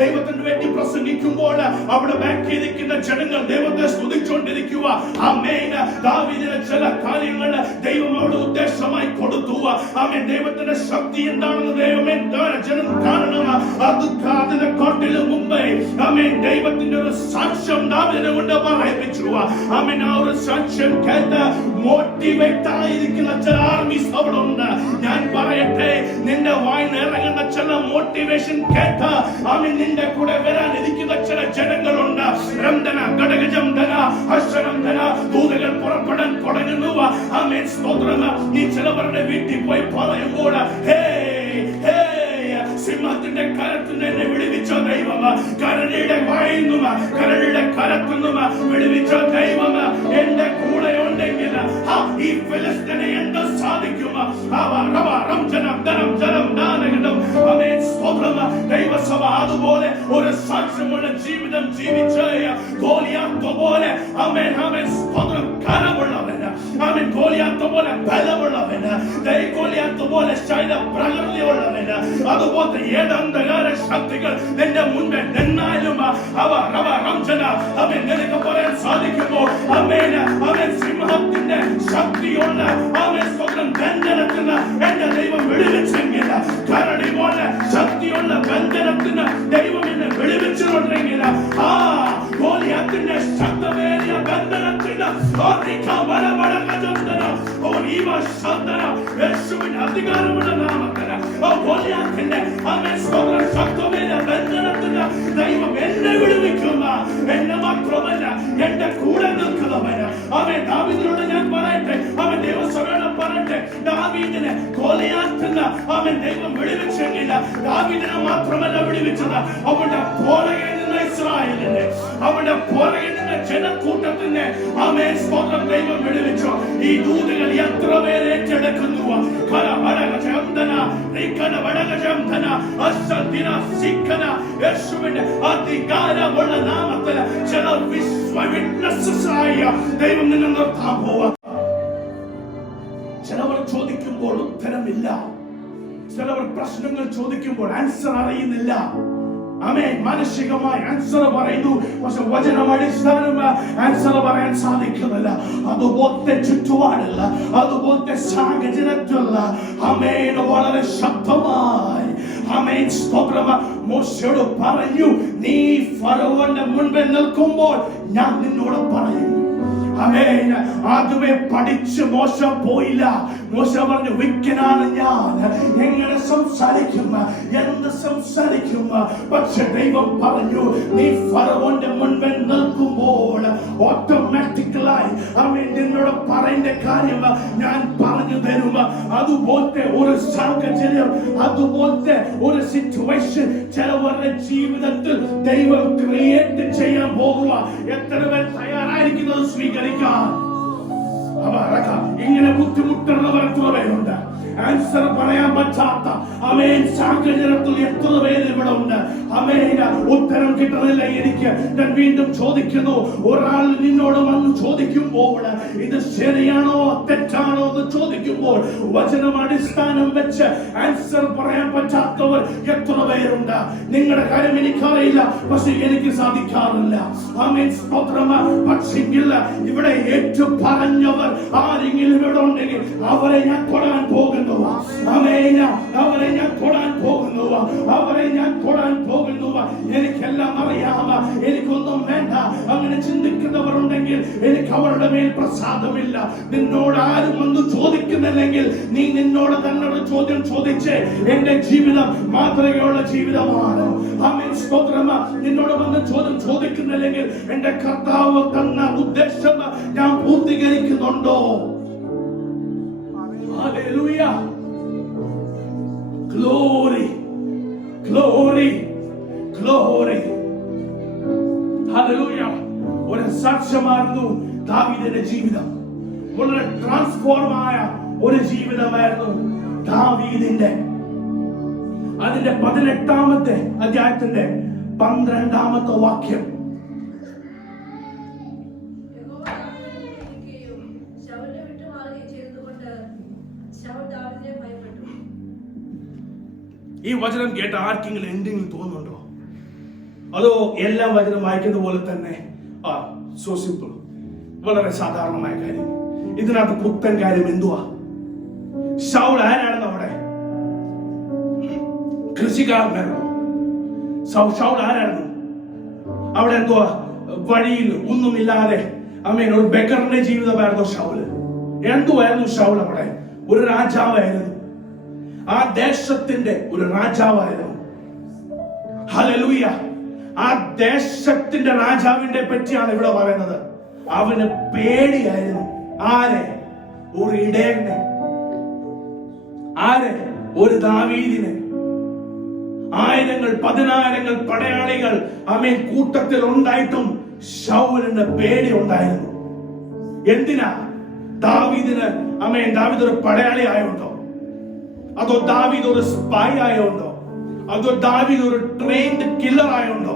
ദൈവത്തിന് വേണ്ടി പ്രസംഗിക്കുമ്പോൾ അവിടെ ബാക്കിയിരിക്കുന്ന ജനങ്ങൾ ദൈവത്തെ സ്തുതിച്ചുകൊണ്ടിരിക്കുക. ആമേൻ. ദാവീദിന് ചില കാര്യങ്ങൾ ദൈവം അവിടെ ഉദ്ദേശമായി കൊടുത്തു. ആമേൻ. ദൈവത്തിന്റെ ശക്തി എന്താണെന്ന് ദൈവമേ ജനം കാണണം. അതിനെ കാട്ടിലും മുമ്പേ ആമേൻ ദൈവത്തിന്റെ ഒരു സാക്ഷ്യം ദാവീദിനെ കൊണ്ട് പറയിപ്പിച്ചു. ആമേൻ. ആ ഒരു സാക്ഷ്യം കേട്ട് മോട്ടിവേറ്റ് ആയിരിക്കുന്ന ചില ആർമീസ് അവിടെ ഉണ്ട്. ഞാൻ പറയട്ടെ, നിന്റെ വായിൽ ഇറങ്ങുന്ന ചില മോട്ടിവേഷൻ കേട്ട് ആമേൻ നിന്റെ കൂടെ വരാൻ ഇരിക്കുന്ന ചില ജനങ്ങളുണ്ട്. രംദന ഘടകജം ധന ഹർഷണം ധന ദൂതകൾ പുറപ്പെടാൻ തുടങ്ങുന്നു. ആമേൻ. സ്തോത്രം. നീ ചിലവരുടെ വീട്ടിൽ പോയി പറയുമ്പോൾ, ഹേ ഹേ, സിംഹത്തിന്റെ കരത്തിൽ നിന്ന് വിടുവിച്ച ദൈവം, കരടിയുടെ വായിൽ നിന്നും കരടിയുടെ കരത്തിൽ നിന്നും വിടുവിച്ച ദൈവം എന്റെ കൂടെ ഉണ്ടെങ്കിൽ ഈ ഫിലിസ്തീനെ എന്ത് സാധിക്കും? ദൈവസഭ അതുപോലെ ഒരു സാക്ഷ്യം വിശ്വാസമുള്ള ജീവിതം ജീവിച്ച് ഗോലിയാത്ത് പോലെ ആമേൻ ആമേൻ സ്തോത്രം കരമുള്ളവന്, ആമേൻ ഗോലിയാത്ത് പോലെ ബലമുള്ളവന്, ഗോലിയാത്ത് പോലെ ശൈല പ്രകൃതിയുള്ളവന്, അതുപോലെ ഏതന്ധകാര ശക്തികൾ നിന്റെ മുൻപേ നിന്നാലും അവൻ നിനക്ക് പറയാൻ സാധിക്കുമ്പോൾ ആമേൻ ആമേൻ സിംഹത്തിന്റെ ശക്തിയുള്ള ആമേൻ സ്തോത്രം ബന്ധനത്തിന് എന്റെ ദൈവം വിടുവിച്ചെങ്കിൽ, കരടി പോലെ ശക്തിയുള്ള ബന്ധനത്തിന് ദൈവം എന്നെ വിടുവിച്ചിട്ടുണ്ടെങ്കിൽ, ആ ഗോലിയാത്തിന്റെ ശക്തമേറിയ ബന്ധനത്തിന് യേശുവിന്റെ അധികാരമുള്ള നാമത്തിന് ഗോലിയാത്തിന്റെ ആമേൻ സ്തോത്രം ശക്തമേറിയ ബന്ധനത്തിന് ദൈവം എന്നെ വിടുവിക്കുന്ന, എന്നെ മാത്രമല്ല എന്റെ കൂടെ നിൽക്കുന്നവന്. അവൻ ദാവീദിനോട് ഞാൻ പറയട്ടെ, അവൻ ദൈവസഭയോട് പറയട്ടെ, ദാവീദിനെ ഗോലിയാത്തിന് അവൻ ദൈവം വിടുവിച്ചെങ്കിൽ ദാവീദിനെ മാത്രമല്ല വിടുവിച്ചത്, അവന്റെ പുറകെ നിന്ന ഇസ്രായേലിനെ, അവന്റെ പുറകെ നിന്ന ജനക്കൂട്ടത്തിനെ ആമേൻ സ്തോത്രം ദൈവം വിടുവിച്ചു. ഈ ദൂതുകൾ എത്ര പേര് ഏറ്റെടുക്കുന്നു? യേശുവിന്റെ അധികാരമുള്ള നാമത്തിൽ ചില വിശ്വവിറ്റ്നസ്സായ ദൈവം നിന്നെ നിർത്താൻ പോവാ. ചിലവർ ചോദിക്കുമ്പോൾ ഉത്തരമില്ല, ചിലവർ പ്രശ്നങ്ങൾ ചോദിക്കുമ്പോൾ ആൻസർ അറിയുന്നില്ല. ആമേൻ മാനസികമായി ആൻസർ പറയുന്നു, പക്ഷെ വചനം അടിസ്ഥാനം ആൻസർ പറയാൻ സാധിക്കുന്നില്ല. അതുപോലത്തെ ചുറ്റുപാടില്ല, അതുപോലത്തെ സാഹചര്യത്തിലുള്ള ആമേൻ വളരെ ശക്തമായി ആമേൻ സ്തോത്രം മോശയോട് പറഞ്ഞു, നീ ഫറവോന്റെ മുൻപിൽ നിൽക്കുമ്പോൾ ഞാൻ നിന്നോട് പറയും. ആമേൻ ആദ്യമേ പഠിച്ച് മോശ പോയില്ല. മോശ പറഞ്ഞു, വിക്കനാണ് ഞാൻ, എങ്ങനെ സംസാരിക്കും, എന്ത് സംസാരിക്കും? പക്ഷെ ദൈവം പറഞ്ഞു, നീ ഫറവോന്റെ മുൻപിൽ നിൽക്കുമ്പോൾ ഓട്ടോമാറ്റിക്കലായി ആമേൻ നിന്നോട് പറയേണ്ട കാര്യം ഞാൻ പറഞ്ഞു തരും. അതുപോലത്തെ ഒരു സാഹചര്യം, അതുപോലത്തെ ഒരു സിറ്റുവേഷൻ ചിലവരുടെ ജീവിതത്തിൽ ദൈവം ക്രിയേറ്റ് ചെയ്യാൻ പോകുക. എത്ര പേർ തയ്യാറായിരിക്കുന്നത് സ്വീകരിക്കാൻ? ഇങ്ങനെ ബുദ്ധിമുട്ടുന്നവർ എത്ര പേരുണ്ട്? ആൻസർ പറയാൻ പറ്റാത്ത ആമേൻ സാഹചര്യത്തിൽ എത്ര പേര് ഇവിടെ ഉണ്ട്? ആമേൻ ഉത്തരം കിട്ടുന്നില്ല എനിക്ക്. ഞാൻ വീണ്ടും ചോദിക്കുന്നു, ഒരാൾ നിന്നോട് വന്ന് ചോദിക്കുമ്പോൾ ഇത് ശരിയാണോ തെറ്റാണോ എന്ന് ചോദിക്കുമ്പോൾ വചനം അടിസ്ഥാനം വെച്ച് ആൻസർ പറയാൻ പറ്റാത്തവർ എത്ര പേരുണ്ട്? നിങ്ങളുടെ കാര്യം എനിക്കറിയില്ല, പക്ഷെ എനിക്ക് സാധിക്കാറില്ല. ആമേൻ സ്തോത്രം. പക്ഷെങ്കിൽ ഇവിടെ ഏറ്റു പറഞ്ഞവർ ആരെങ്കിലും ഇവിടെ ഉണ്ടെങ്കിൽ അവരെ ഞാൻ തൊടാൻ പോകുന്നു. അവരെ ഞാൻ തൊടാൻ പോകുന്നു, അവരെ ഞാൻ തൊടാൻ പോകുന്നു. എനിക്കെല്ലാം അറിയാം, എനിക്കൊന്നും വേണ്ട. അങ്ങനെ ചിന്തിക്കുന്നവരുണ്ടെങ്കിൽ എനിക്ക് അവരുടെ മേൽ പ്രസാദമില്ല. നിന്നോട് ആരും ഒന്നും ചോദിക്കുന്നില്ലെങ്കിൽ നീ നിന്നോട് തന്നെ ചോദ്യം ചോദിച്ച്, എന്റെ ജീവിതം മാതൃകയുള്ള ജീവിതമാണ്. ആമേൻ സ്തോത്രം. നിന്നോട് വന്ന് ചോദ്യം ചോദിക്കുന്നില്ലെങ്കിൽ എന്റെ കർത്താവ് തന്ന ഉദ്ദേശം ഞാൻ പൂർത്തീകരിക്കുന്നുണ്ടോ? Hallelujah. Glory. Glory. Glory. Hallelujah. ഒരു സാക്ഷ്യമായിരുന്നു ദാവീദിന്റെ ജീവിതം. വളരെ ട്രാൻസ്ഫോർം ആയ ഒരു ജീവിതമായിരുന്നു ദാവീദിന്റെ. അതിന്റെ 18ാമത്തെ അധ്യായത്തിന്റെ 12ാമത്തെ വാക്യം. ഈ വചനം കേട്ട ആർക്കെങ്കിലും എന്തെങ്കിലും തോന്നുന്നുണ്ടോ? അതോ എല്ലാ വചനം വായിക്കുന്ന പോലെ തന്നെ സോ സിമ്പിൾ, വളരെ സാധാരണമായ കാര്യം? ഇതിനകത്ത് പുത്തൻ കാര്യം എന്തുവാ? ശൗൽ ആരാണെന്ന് അവിടെ കൃഷിക്കാരനായിരുന്നു. ശൗൽ ആരായിരുന്നു അവിടെ? എന്തുവാ? വഴിയിൽ ഒന്നുമില്ലാതെ ആമേൻ ഒരു ബെക്കറിന്റെ ജീവിതമായിരുന്നു ശൗല്. എന്തുവായിരുന്നു ശൗൽ അവിടെ? ഒരു രാജാവായിരുന്നു, ആ ദേശത്തിന്റെ ഒരു രാജാവായിരുന്നു. ഹല്ലേലൂയ. ആ ദേശത്തിന്റെ രാജാവിന്റെ പറ്റിയാണ് ഇവിടെ പറയുന്നത്. അവന് പേടിയായിരുന്നു. ആരെ? ഒരു ഇടയനെ. ആരെ? ഒരു ദാവീദിനെ. ആയിരങ്ങൾ പതിനായിരങ്ങൾ പടയാളികൾ ആമേൻ കൂട്ടത്തിൽ ഉണ്ടായിട്ടും ശൗലിന് പേടി ഉണ്ടായിരുന്നു. എന്തിനാ? ദാവീദിന് ആമേൻ ദാവീദ് ഒരു പടയാളി ആയോണ്ടോ? അതോ ദാവീദ് ഒരു സ്പൈ ആയോണ്ടോ? അതോ ദാവീദ് ഒരു ട്രെയിൻഡ് കില്ലർ ആയോണ്ടോ?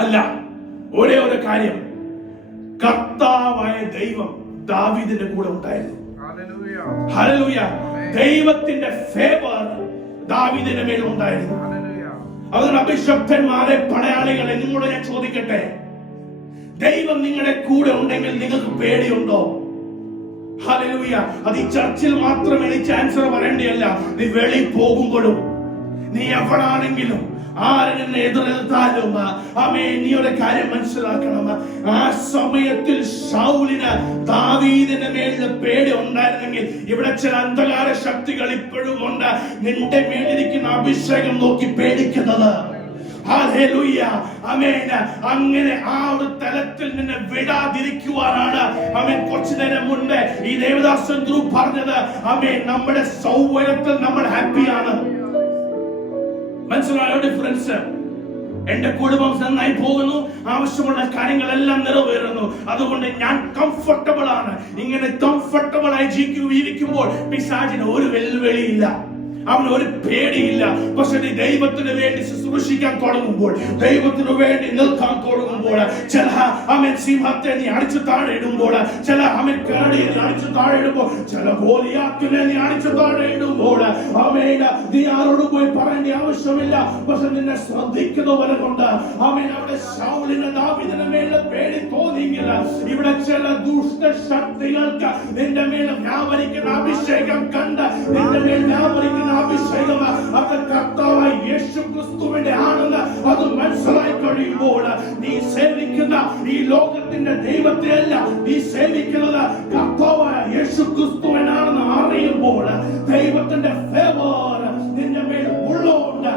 അല്ല, ഒരേ ഒരു കാര്യം, കർത്താവായ ദൈവം ദാവീദിന്റെ കൂടെ ഉണ്ടായിരുന്നു. ഹല്ലേലൂയ. ദൈവത്തിന്റെ ഫേവർ ദാവീദിന്റെ മേൽ ഉണ്ടായിരുന്നു. അതുകൊണ്ട് അഭിഷക്തന്മാരെ, പടയാളികളെ, നിങ്ങളോട് ഞാൻ ചോദിക്കട്ടെ, ദൈവം നിങ്ങളുടെ കൂടെ ഉണ്ടെങ്കിൽ നിങ്ങൾക്ക് പേടിയുണ്ടോ? ഹല്ലേലൂയ. അത് ഈ ചർച്ചിൽ മാത്രം എനിക്ക് ആൻസർ പറയേണ്ടിയല്ല. നീ വെളിയിൽ പോകുമ്പോഴും, നീ എവിടാണെങ്കിലും, ആരെ നിന്നെ എതിർത്താലും, നീ ഒരു കാര്യം മനസ്സിലാക്കണം. ആ സമയത്തിൽ ശൗലിന് ദാവീദിന്റെ മേലിൽ പേടി ഉണ്ടായിരുന്നെങ്കിൽ, ഇവിടെ ചില അന്ധകാര ശക്തികൾ ഇപ്പോഴും ഉണ്ട് നിന്റെ മേലിരിക്കുന്ന അഭിഷേകം നോക്കി പേടിക്കുന്നത്. ഹല്ലേലൂയ. ആമേൻ. അങ്ങനെ ആ ഒരു തലത്തിൽ നിന്നെ വിടാതിരിക്കുവാനാണ് കുറച്ചു നേരം മുൻപ് ഈ ദേവദാസൻ ഗ്രൂപ്പ് പറഞ്ഞത്. നമ്മുടെ സൗകര്യത്തിൽ നമ്മൾ ഹാപ്പിയാണ്. മനസ്സിലായോ ഡിഫറൻസ്? എന്റെ കുടുംബം നന്നായി പോകുന്നു, ആവശ്യമുള്ള കാര്യങ്ങളെല്ലാം നിറവേറുന്നു, അതുകൊണ്ട് ഞാൻ കംഫർട്ടബിൾ ആണ്. ഇങ്ങനെ കംഫർട്ടബിൾ ആയി ജീവിക്കുമ്പോൾ പിശാചിന് ഒരു വെല്ലുവിളിയില്ല, അവന് ഒരു പേടിയില്ല. പക്ഷെ നീ ദൈവത്തിന് വേണ്ടി ശുശ്രൂഷിക്കാൻ തുടങ്ങുമ്പോൾ, ദൈവത്തിന് വേണ്ടി നിൽക്കാൻ തുടങ്ങുമ്പോൾ, ചില സിംഹത്തെ നീ അടിച്ചു താഴെ ഇടുമ്പോൾ, ചില കരടിയെ നീ അടിച്ചു താഴെ ഇടുമ്പോൾ, ചില ഗോലിയാത്തിനെ നീ അടിച്ചു താഴെ ഇടുമ്പോൾ, നീ ആരോടും പോയി പറയേണ്ട ആവശ്യമില്ല. പക്ഷെ നിന്നെ ശ്രദ്ധിക്കുന്നവരെ കൊണ്ട് അവിടെ ശൗലിന് ദാവീദിന്റെ മേലെ പേടി തോന്നിയില്ല. ഇവിടെ ചില ദുഷ്ടശക്തികൾക്ക് നിന്റെ മേലെ വ്യാപരിക്കുന്ന അഭിഷേകം കണ്ട് നിന്റെ മേൽ വ്യാപരിക്കുന്ന അഭിഷേകം അത് കർത്താവായ യേശു ക്രിസ്തുവിന്റെ ആണെന്ന് അത് മനസ്സിലായി കഴിയുമ്പോൾ, നീ സേവിക്കുന്ന ഈ ലോകത്തിന്റെ ദൈവത്തെ അല്ല, നീ സേവിക്കുന്നത് കർത്താവായ യേശു ക്രിസ്തുവിനാണെന്ന് അറിയുമ്പോൾ, ദൈവത്തിന്റെ ഫേവർ നിന്റെ മേൽ ഉള്ളതുകൊണ്ട്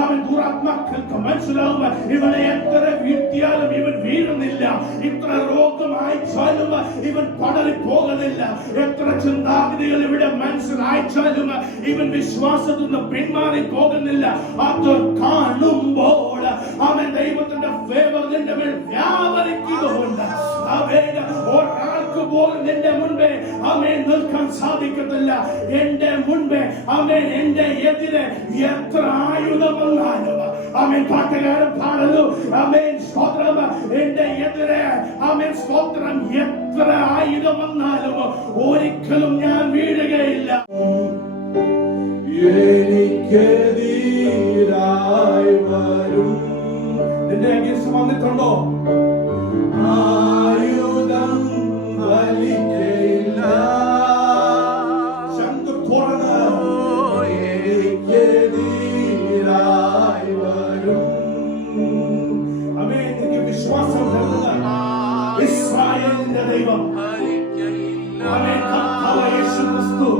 അവൻ ദുരാത്മാക്കൾക്ക് മനസ്സിലാവും, ഇവനെ എത്ര വീഴ്ത്തിയാലും ഇവൻ വീഴുന്നില്ല, ഇത്ര രോഗം അയച്ചാലും ഇവൻ പടറിപ്പോകുന്നില്ല, എത്ര ചിന്താഗതികൾ ഇവിടെ മനസ്സിലായിച്ചാലും ഇവൻ വിശ്വാസത്തിൽ നിന്ന് പിന്മാറി പോകുന്നില്ല. അത് കാണുമ്പോൾ അവൻ ദൈവത്തിന്റെ ഫേവർ നിന്റെ മേൽ വ്യാപരിക്കുന്നുണ്ട്. ഒരാൾക്ക് പോലും നിന്റെ മുൻപേ നിൽക്കാൻ സാധിക്കത്തില്ല. എന്റെ മുൻപേ എന്റെ എതിരെ എത്ര ആയുധം വന്നാലും പാട്ടുകാരൻ പാടുന്നു, സ്തോത്രം, എന്റെ എതിരെ സ്തോത്രം, എത്ര ആയുധം വന്നാലും ഒരിക്കലും ഞാൻ വീഴുകയില്ല. എനിക്കെതിരായി വരും നിന്റെ അഗേൻസ്റ്റ് വന്നിട്ടുണ്ടോ? ആയുധം വലിക്കയില്ല. ശംഖ് തുറന്ന് എനിക്കെതിരായി വരും. എനിക്ക് വിശ്വാസം നൽകുന്ന ഇസ്രായേലിന്റെ ദൈവം യേശു ക്രിസ്തു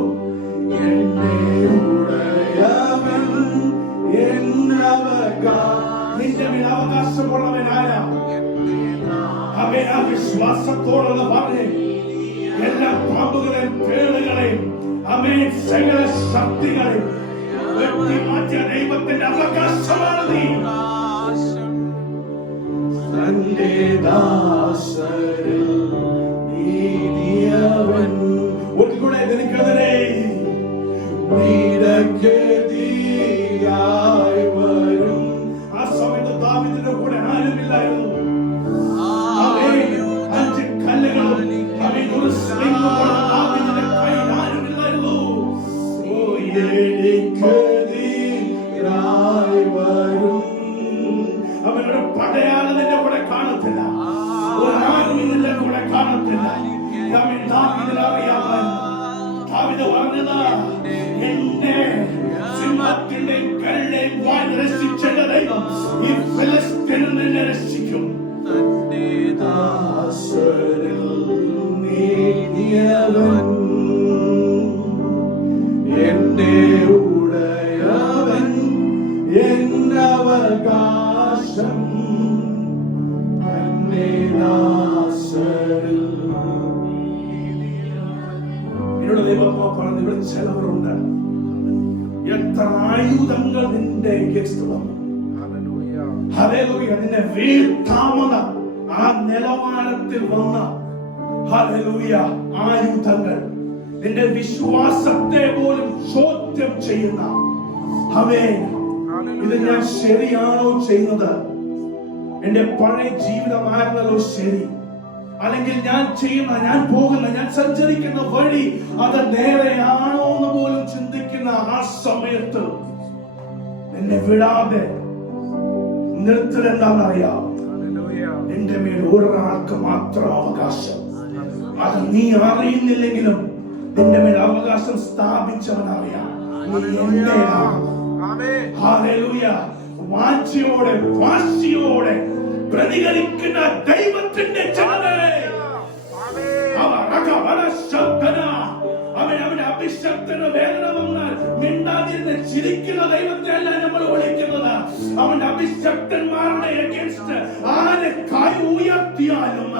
നിന്റെ മേൽ അവകാശമുള്ളവനാരാ? വിശ്വാസത്തോടുള്ള പറഞ്ഞ് എല്ലാ പാമ്പുകളെയും തേളുകളെയും സകല ശക്തികളെയും വെട്ടിമാറ്റിയ ദൈവത്തിന്റെ അവകാശമാണ് നീ. തന്റെ ദാസരിൽ നീതിയവൻ ഒന്നുകൂടെ നിനക്കെതിരെ നീരക്കെതിരായി വരും. ആ സമയത്ത് ദാവീദിന്റെ കൂടെ ആരുമില്ലായിരുന്നു. 5 കല്ലുകളും ഒരു സ്ലിംഗും ദാവീദിന്റെ കയ്യിൽ ആരുമില്ലായിരുന്നു. എനിക്കെതിരായി വരും. അവനൊരു പടയാളി നിന്റെ കൂടെ കാണത്തില്ല, ഒരു ആർമി നിന്റെ കൂടെ കാണത്തില്ല. ദാവീദിനറിയാമൻ ദാവീദ് പറഞ്ഞത്, എന്റെ സിംഹത്തിന്റെയും കരടിന്റെയും വായ് രക്ഷിച്ച ദൈവം ഈ ഫിലിസ്ത്യനിൽ നിന്നെ രക്ഷിക്കും. എന്റെ ഉടയവൻ എന്നവകാശം എന്നോട് ദൈവം പറഞ്ഞു, ഇവിടെ ചിലവരുണ്ട് എത്ര ആയുധങ്ങൾ നിന്റെ ഹല്ലേലൂയ നിന്നെ വീഴ്ത്താമെന്ന ആ നിലവാരത്തിൽ വന്ന ഹല്ലേലൂയ ആയുധങ്ങൾ നിന്റെ വിശ്വാസത്തെ പോലും ചോദ്യം ചെയ്യുന്ന ഇത് ഞാൻ ശരിയാണോ ചെയ്യുന്നത്? എന്റെ പഴയ ജീവിതമായിരുന്നല്ലോ ശരി, അല്ലെങ്കിൽ ഞാൻ ചെയ്യുന്ന, ഞാൻ പോകുന്ന, ഞാൻ സഞ്ചരിക്കുന്ന വഴി അത് നേരെയാണോ എന്ന് പോലും ചിന്തിക്കുന്ന ആ സമയത്ത് എന്നെ വിടാതെ നിർത്തലെന്താണെന്നറിയാം? നിന്റെ മേൽ ഒരാൾക്ക് മാത്രം അവകാശം. അത് നീ അറിയുന്നില്ലെങ്കിലും നിന്റെ മേൽ അവകാശം സ്ഥാപിച്ചവനറിയാം. വാഞ്ചയോടെ വാശിയോടെ പ്രതികരിക്കുന്ന ദൈവത്തിന്റെ ജനമേ, അവന്റെ അഭിഷക്തന് വേദന വന്നാൽ മിണ്ടാതിരുന്ന് ചിരിക്കുന്ന ദൈവത്തെ അല്ല നമ്മൾ വിളിക്കുന്നത്. അവന്റെ അഭിഷക്തന്മാരുടെ അഗേൻസ്റ്റ് ആരെ കൈ ഉയർത്തിയാലും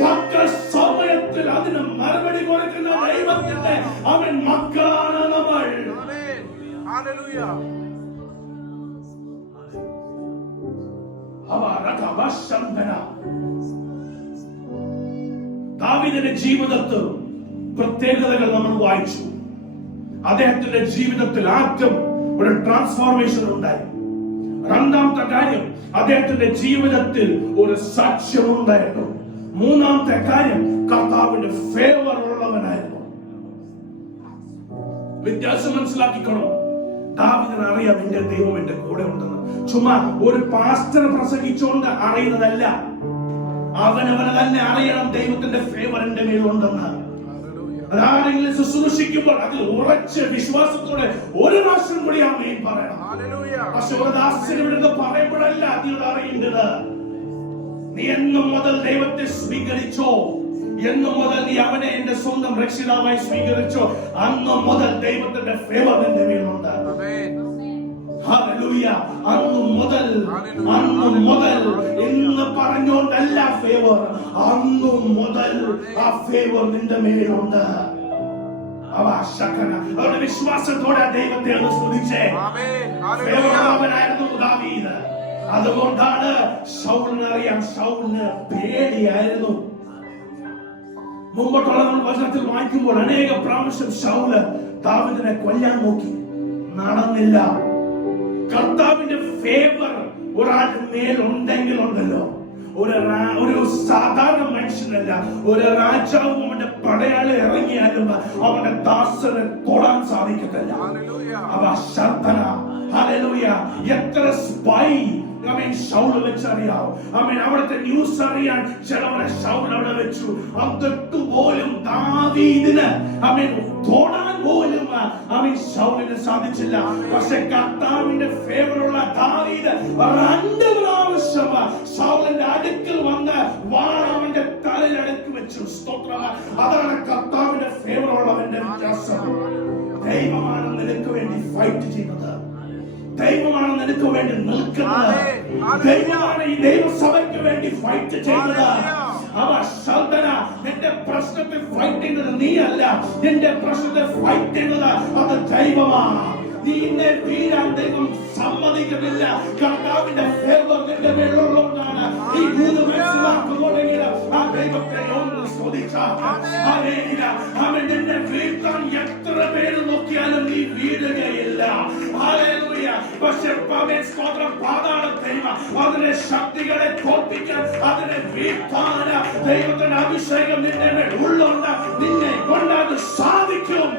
തക്ക സമയത്തിൽ അതിന് മറുപടി കൊടുക്കുന്ന ദൈവത്തിന്റെ അവൻ മക്കളാണ് നമ്മൾ. ദാവീദിന്റെ ജീവിതത്തിൽ പ്രത്യേകതകൾ നമ്മൾ വായിച്ചു. അദ്ദേഹത്തിന്റെ ജീവിതത്തിൽ ആദ്യം ഒരു ട്രാൻസ്ഫോർമേഷൻ ഉണ്ടായി. രണ്ടാമത്തെ കാര്യം, അദ്ദേഹത്തിന്റെ ജീവിതത്തിൽ ഒരു സാക്ഷ്യം ഉണ്ടായിരുന്നു. മൂന്നാമത്തെ കാര്യം, കർത്താവിന്റെ ഫേവർ ഉള്ളവനായിരുന്നു. വ്യത്യാസം മനസ്സിലാക്കിക്കണോ? ദാവീദിന് അറിയാം എന്റെ ദൈവം എന്റെ കൂടെ ഉണ്ടെന്ന്. ചുമ്മാ ഒരു പാസ്റ്റർ പ്രസംഗിച്ചുകൊണ്ട് അറിയുന്നതല്ല, അവനവനെ തന്നെ അറിയണം ദൈവത്തിന്റെ ഫേവർ എന്റെ മേലുണ്ടെന്ന്. ആരെങ്കിലും ശുശ്രൂഷിക്കുമ്പോൾ അതിൽ ഉറച്ച വിശ്വാസത്തോടെ ഒരു പ്രാവശ്യം കൂടി ആമേൻ പറയണം. പക്ഷെ ഒരു ദാസന് പറയുമ്പോഴല്ല അതിൽ അറിയേണ്ടത്. നീ എന്നു മുതൽ ദൈവത്തെ സ്വീകരിച്ചോ, എന്നു മുതൽ നീ അവനെ എന്റെ സ്വന്തം രക്ഷിതാവായി സ്വീകരിച്ചോ, അന്നു മുതൽ ദൈവത്തിന്റെ ഫേവർ നിന്റെ മേലുണ്ട്. ഹല്ലേലൂയ. അന്നു മുതൽ എന്ന് പറഞ്ഞുകൊണ്ടല്ല ഫേവർ, അന്നു മുതൽ ആ ഫേവർ നിന്റെ മേലുണ്ട്. അവരുടെ വിശ്വാസത്തോടെ ദൈവത്തെ ഒന്ന് സ്തുതിച്ചേ. ഫേവറുള്ളവനായിരുന്നു ദാവീദ്. അതുകൊണ്ടാണ് ശൗലിനറിയാം, ശൗലിന് പേടിയായിരുന്നു. മുമ്പോട്ടുള്ള വചനത്തിൽ വായിക്കുമ്പോൾ അനേക പ്രാവശ്യം ശൗല് ദാവീദിനെ കൊല്ലാൻ നോക്കി, നടന്നില്ല. കർത്താവിന്റെ ഫേവർ ഒരാളുടെ മേലുണ്ടെങ്കിൽ ഉണ്ടല്ലോ, ഒരു സാധാരണ മനുഷ്യനല്ല, ഒരു രാജാവും അവന്റെ പടയാളി ഇറങ്ങിയാലും അവന്റെ ദാസനെ തൊടാൻ സാധിക്കത്തില്ല. അവ ശർദ്ധന. ഹല്ലേലൂയ. എത്ര സ്പൈ ശൗല് വെച്ചറിയാവും. അവിടുത്തെ ന്യൂസ് അറിയാൻ ചിലവരെ ശൗൽ അവിടെ വെച്ചു. എന്നിട്ട് പോലും ദാവീദിന് തൊടാൻ പോലും ശൗലിന് സാധിച്ചില്ല. പക്ഷെ കർത്താവിന്റെ ഫേവറുള്ള ദാവീദ് 2 പ്രാവശ്യം ശൗലിന്റെ അടുക്കൽ വന്ന് വാൾ അവന്റെ തലയിൽ അടുക്കി വെച്ചു. സ്തോത്രം. അതാണ് കർത്താവിന്റെ ഫേവറുള്ളവന്റെ വ്യത്യാസം. ദൈവമാണ് നിനക്ക് വേണ്ടി ഫൈറ്റ് ചെയ്യുന്നത്, ദൈവമാണ് നിനക്ക് വേണ്ടി നിൽക്കുന്നത്, ദൈവമാണ് ഈ ദൈവസഭയ്ക്ക് വേണ്ടി ഫൈറ്റ് ചെയ്യുന്നത്. നിന്റെ പ്രശ്നത്തെ ഫൈറ്റ് ചെയ്യുന്നത് നീ അല്ല, നിന്റെ പ്രശ്നത്തെ ഫൈറ്റ് ചെയ്യുന്നത് അത് ദൈവമാണ്. നിന്നെ വീഴാൻ ദൈവം സമ്മതിക്കുന്നില്ല. കർത്താവിന്റെ ഫേവർ നിന്റെ മേലുള്ളതാണ്. ഈ മൂന്ന് മനസ്സിലാക്കുന്നുണ്ടെങ്കിൽ ആ ദൈവത്തെ ഒന്ന് സ്തുതിച്ചാൽ അവൻ നിന്നെ വീഴ്ത്താൻ എത്ര പേര് നോക്കിയാലും നീ വീഴുകയില്ല. പക്ഷെ പാതാളത്തെയും അതിനെ ശക്തികളെ തോൽപ്പിക്കാൻ, അതിനെ വീഴ്ത്താൻ ദൈവത്തിന്റെ അഭിഷേകം നിന്റെ മേൽ ഉള്ളുണ്ട്. നിന്നെ കൊണ്ട് അത് സാധിക്കും.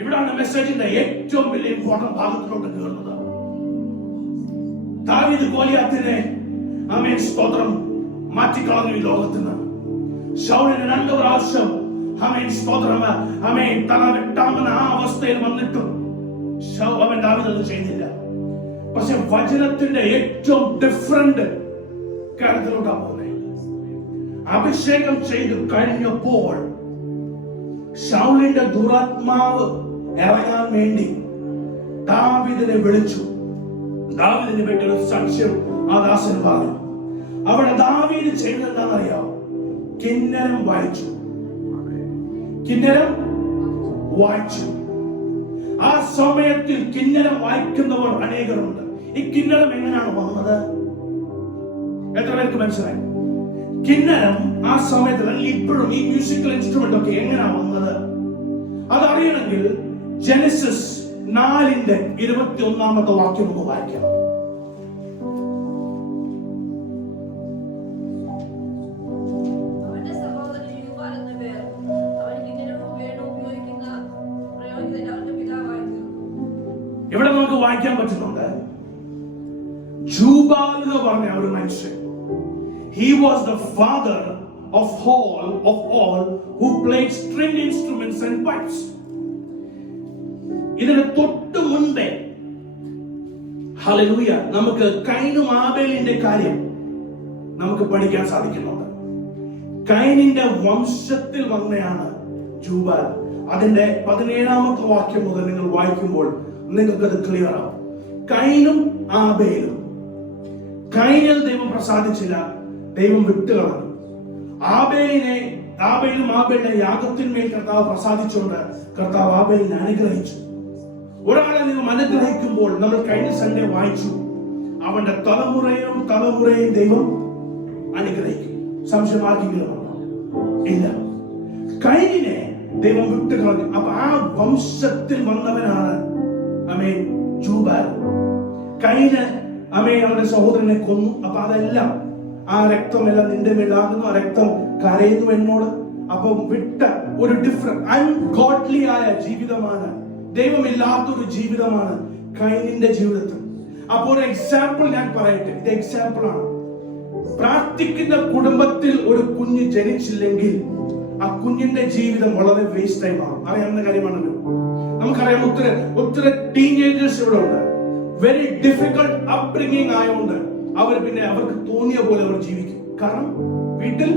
ഇവിടാണ് മെസ്സേജിന്റെ ഏറ്റവും വലിയ ഇമ്പോർട്ടന്റ് ഭാഗത്തിലോട്ട് കയറുന്നത്. ദാവീദ് ഗോലിയാത്തിനെ സ്തോത്രം മാറ്റിക്കളഞ്ഞു ഈ ലോകത്തിന്. ശൗലിന് 2 പ്രാവശ്യം സ്തോത്രം തല വെട്ടാമെന്ന ആ അവസ്ഥയിൽ വന്നിട്ടും അവൻ ദാവീദ് അത് ചെയ്തില്ല. പക്ഷെ വചനത്തിന്റെ ഏറ്റവും ഡിഫറന്റ് കാര്യത്തിലോട്ടാണ് പോകുന്നത്. അഭിഷേകം ചെയ്തു കഴിഞ്ഞപ്പോൾ ശൗലിന്റെ ദുരാത്മാവ് ഇറങ്ങാൻ വേണ്ടി ദാവീദിനെ വിളിച്ചു. ദാവീദിനെ പറ്റി ഒരു സംശയം ആ ദാസൻ പറഞ്ഞു. അവിടെ ദാവീദ് ചെയ്യുന്നതെന്താണെന്നറിയാമോ? കിന്നരം വായിച്ചു. ആ സമയത്തിൽ കിന്നരം വായിക്കുന്നവർ അനേകരുണ്ട്. ഈ കിന്നരം എങ്ങനെയാണ് വന്നത്? എത്ര പേർക്ക് മനസ്സിലായി? കിന്നരം ആ സമയത്ത് ഇപ്പോഴും ഈ മ്യൂസിക്കൽ ഇൻസ്ട്രുമെന്റ് ഒക്കെ എങ്ങനെയാണ് വന്നത്? അതറിയണമെങ്കിൽ ജെനസിസ് 4:21 വാക്യം ഒന്ന് വായിക്കാം. അവന്റെ സഹോദരൻ യൂബാൽ എന്ന പേർ. അവൻ കിന്നരവും വേണവും ഉപയോഗിക്കുന്ന പ്രയോജനത്തിൽ അവന്റെ പിതാവായിരുന്നു. ഇവിടെ നമുക്ക് വായിക്കാൻ പറ്റുന്നുണ്ട്, ജൂബാൽ എന്ന് പറഞ്ഞ ഒരു മനുഷ്യൻ, he was the father of all who played string instruments and pipes. ഇതിന് തൊട്ട് മുൻപേ ഹല്ലേലൂയ നമുക്ക് കൈനും ആബേലിന്റെ കാര്യം നമുക്ക് പഠിക്കാൻ സാധിക്കുന്നുണ്ട്. കൈനിന്റെ വംശത്തിൽ വന്നയാണ് ജൂബാൽ. അതിന്റെ 17 വാക്യം മുതൽ നിങ്ങൾ വായിക്കുമ്പോൾ നിങ്ങൾക്കത് ക്ലിയർ ആവും. കൈനും ആബേലും, കൈനിൽ ദൈവം പ്രസാദിച്ചില്ല, ദൈവം വിട്ടുകളഞ്ഞു. ആബേലും ആബേലിന്റെ യാഗത്തിന്മേൽ കർത്താവ് പ്രസാദിച്ചുകൊണ്ട് കർത്താവ് ആബേലിനെ അനുഗ്രഹിച്ചു. ഒരാളെ ദൈവം അനുഗ്രഹിക്കുമ്പോൾ നമ്മൾ കഴിഞ്ഞ സൺഡേ വായിച്ചു, അവന്റെ തലമുറയും ദൈവം അനുഗ്രഹിക്കും. സംശയമാർക്കെങ്കിലും ഇല്ല. കൈനിനെ ദൈവം വിട്ടുകളഞ്ഞു. അപ്പൊ ആ വംശത്തിൽ വന്നവനാണ് ജൂബാൽ. കൈന് അവന്റെ സഹോദരനെ കൊന്നു. അപ്പൊ അതെല്ലാം, ആ രക്തമെല്ലാം നിന്റെ മേലാകുന്നു, ആ രക്തം കരയുന്നു എന്നോട്. അപ്പം വിട്ട ഒരു ഡിഫറെന്റ് അൺഗോഡ്ലി ആയ ജീവിതമാണ്, ദൈവമില്ലാത്തൊരു ജീവിതമാണ് കൈനിന്റെ ജീവിതത്തിൽ. അപ്പോൾ ഒരു എക്സാമ്പിൾ ഞാൻ പറയട്ടെ, ഇത് എക്സാമ്പിൾ ആണ്. പ്രാർത്ഥിക്കുന്ന കുടുംബത്തിൽ ഒരു കുഞ്ഞ് ജനിച്ചില്ലെങ്കിൽ ആ കുഞ്ഞിന്റെ ജീവിതം വളരെ വേസ്റ്റ് ടൈം ആവും. അറിയാവുന്ന കാര്യമാണല്ലോ. നമുക്കറിയാം, ഒത്തിരി ടീനേജേഴ്സ് ഇവിടെ ഉണ്ട്. വെരി ഡിഫിക്കൽട്ട് അപ്ബ്രിംഗിങ് ആയതുകൊണ്ട് അവർക്ക് തോന്നിയ പോലെ അവർ ജീവിക്കും. കാരണം വീട്ടിൽ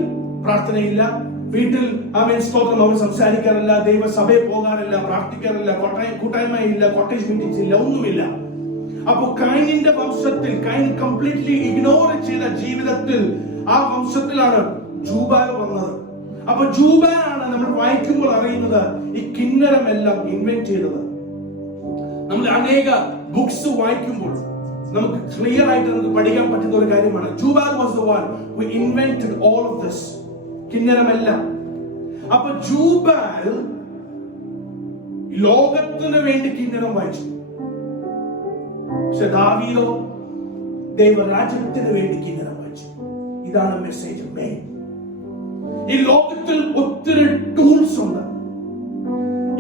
പ്രാർത്ഥനയില്ല, വീട്ടിൽ സ്തോത്രം അവർ സംസാരിക്കാറില്ല, ദൈവസഭയിൽ പോകാറില്ല, പ്രാർത്ഥിക്കാറില്ല, കൂട്ടായ്മയില്ല, കോട്ടേജ് മീറ്റിംഗ്സ് ഇല്ല, ഒന്നുമില്ല. അപ്പൊ കൈനിന്റെ വംശത്തിൽ, കൈൻ കംപ്ലീറ്റ്ലി ഇഗ്നോർ ചെയ്ത ജീവിതത്തിൽ, ആ വംശത്തിലാണ് ജൂബാൽ വന്നത്. അപ്പൊ ജൂബാലാണ് നമ്മൾ വായിക്കുമ്പോൾ അറിയുന്നത് ഈ കിന്നരമെല്ലാം ഇൻവെന്റ് ചെയ്തത്. നമ്മൾ അനേക ബുക്സ് വായിക്കുമ്പോൾ നമുക്ക് ക്ലിയർ ആയിട്ട് നമുക്ക് പഠിക്കാൻ പറ്റുന്ന ഒരു കാര്യമാണ്. Jubal was the one who invented all of this, കിന്നരമെല്ലാം. അപ്പൊ ജൂബാൽ ലോകത്തിന് വേണ്ടി കിന്നരം വായിച്ചു. പക്ഷെ ദാവീദോ ദൈവരാജ്യത്തിന് വേണ്ടി കിന്നരം വായിച്ചു. ഇതാണ് മെസ്സേജ് മെയിൻ. ഈ ലോകത്തിൽ ഒത്തിരി ടൂൾസ് ഉണ്ട്.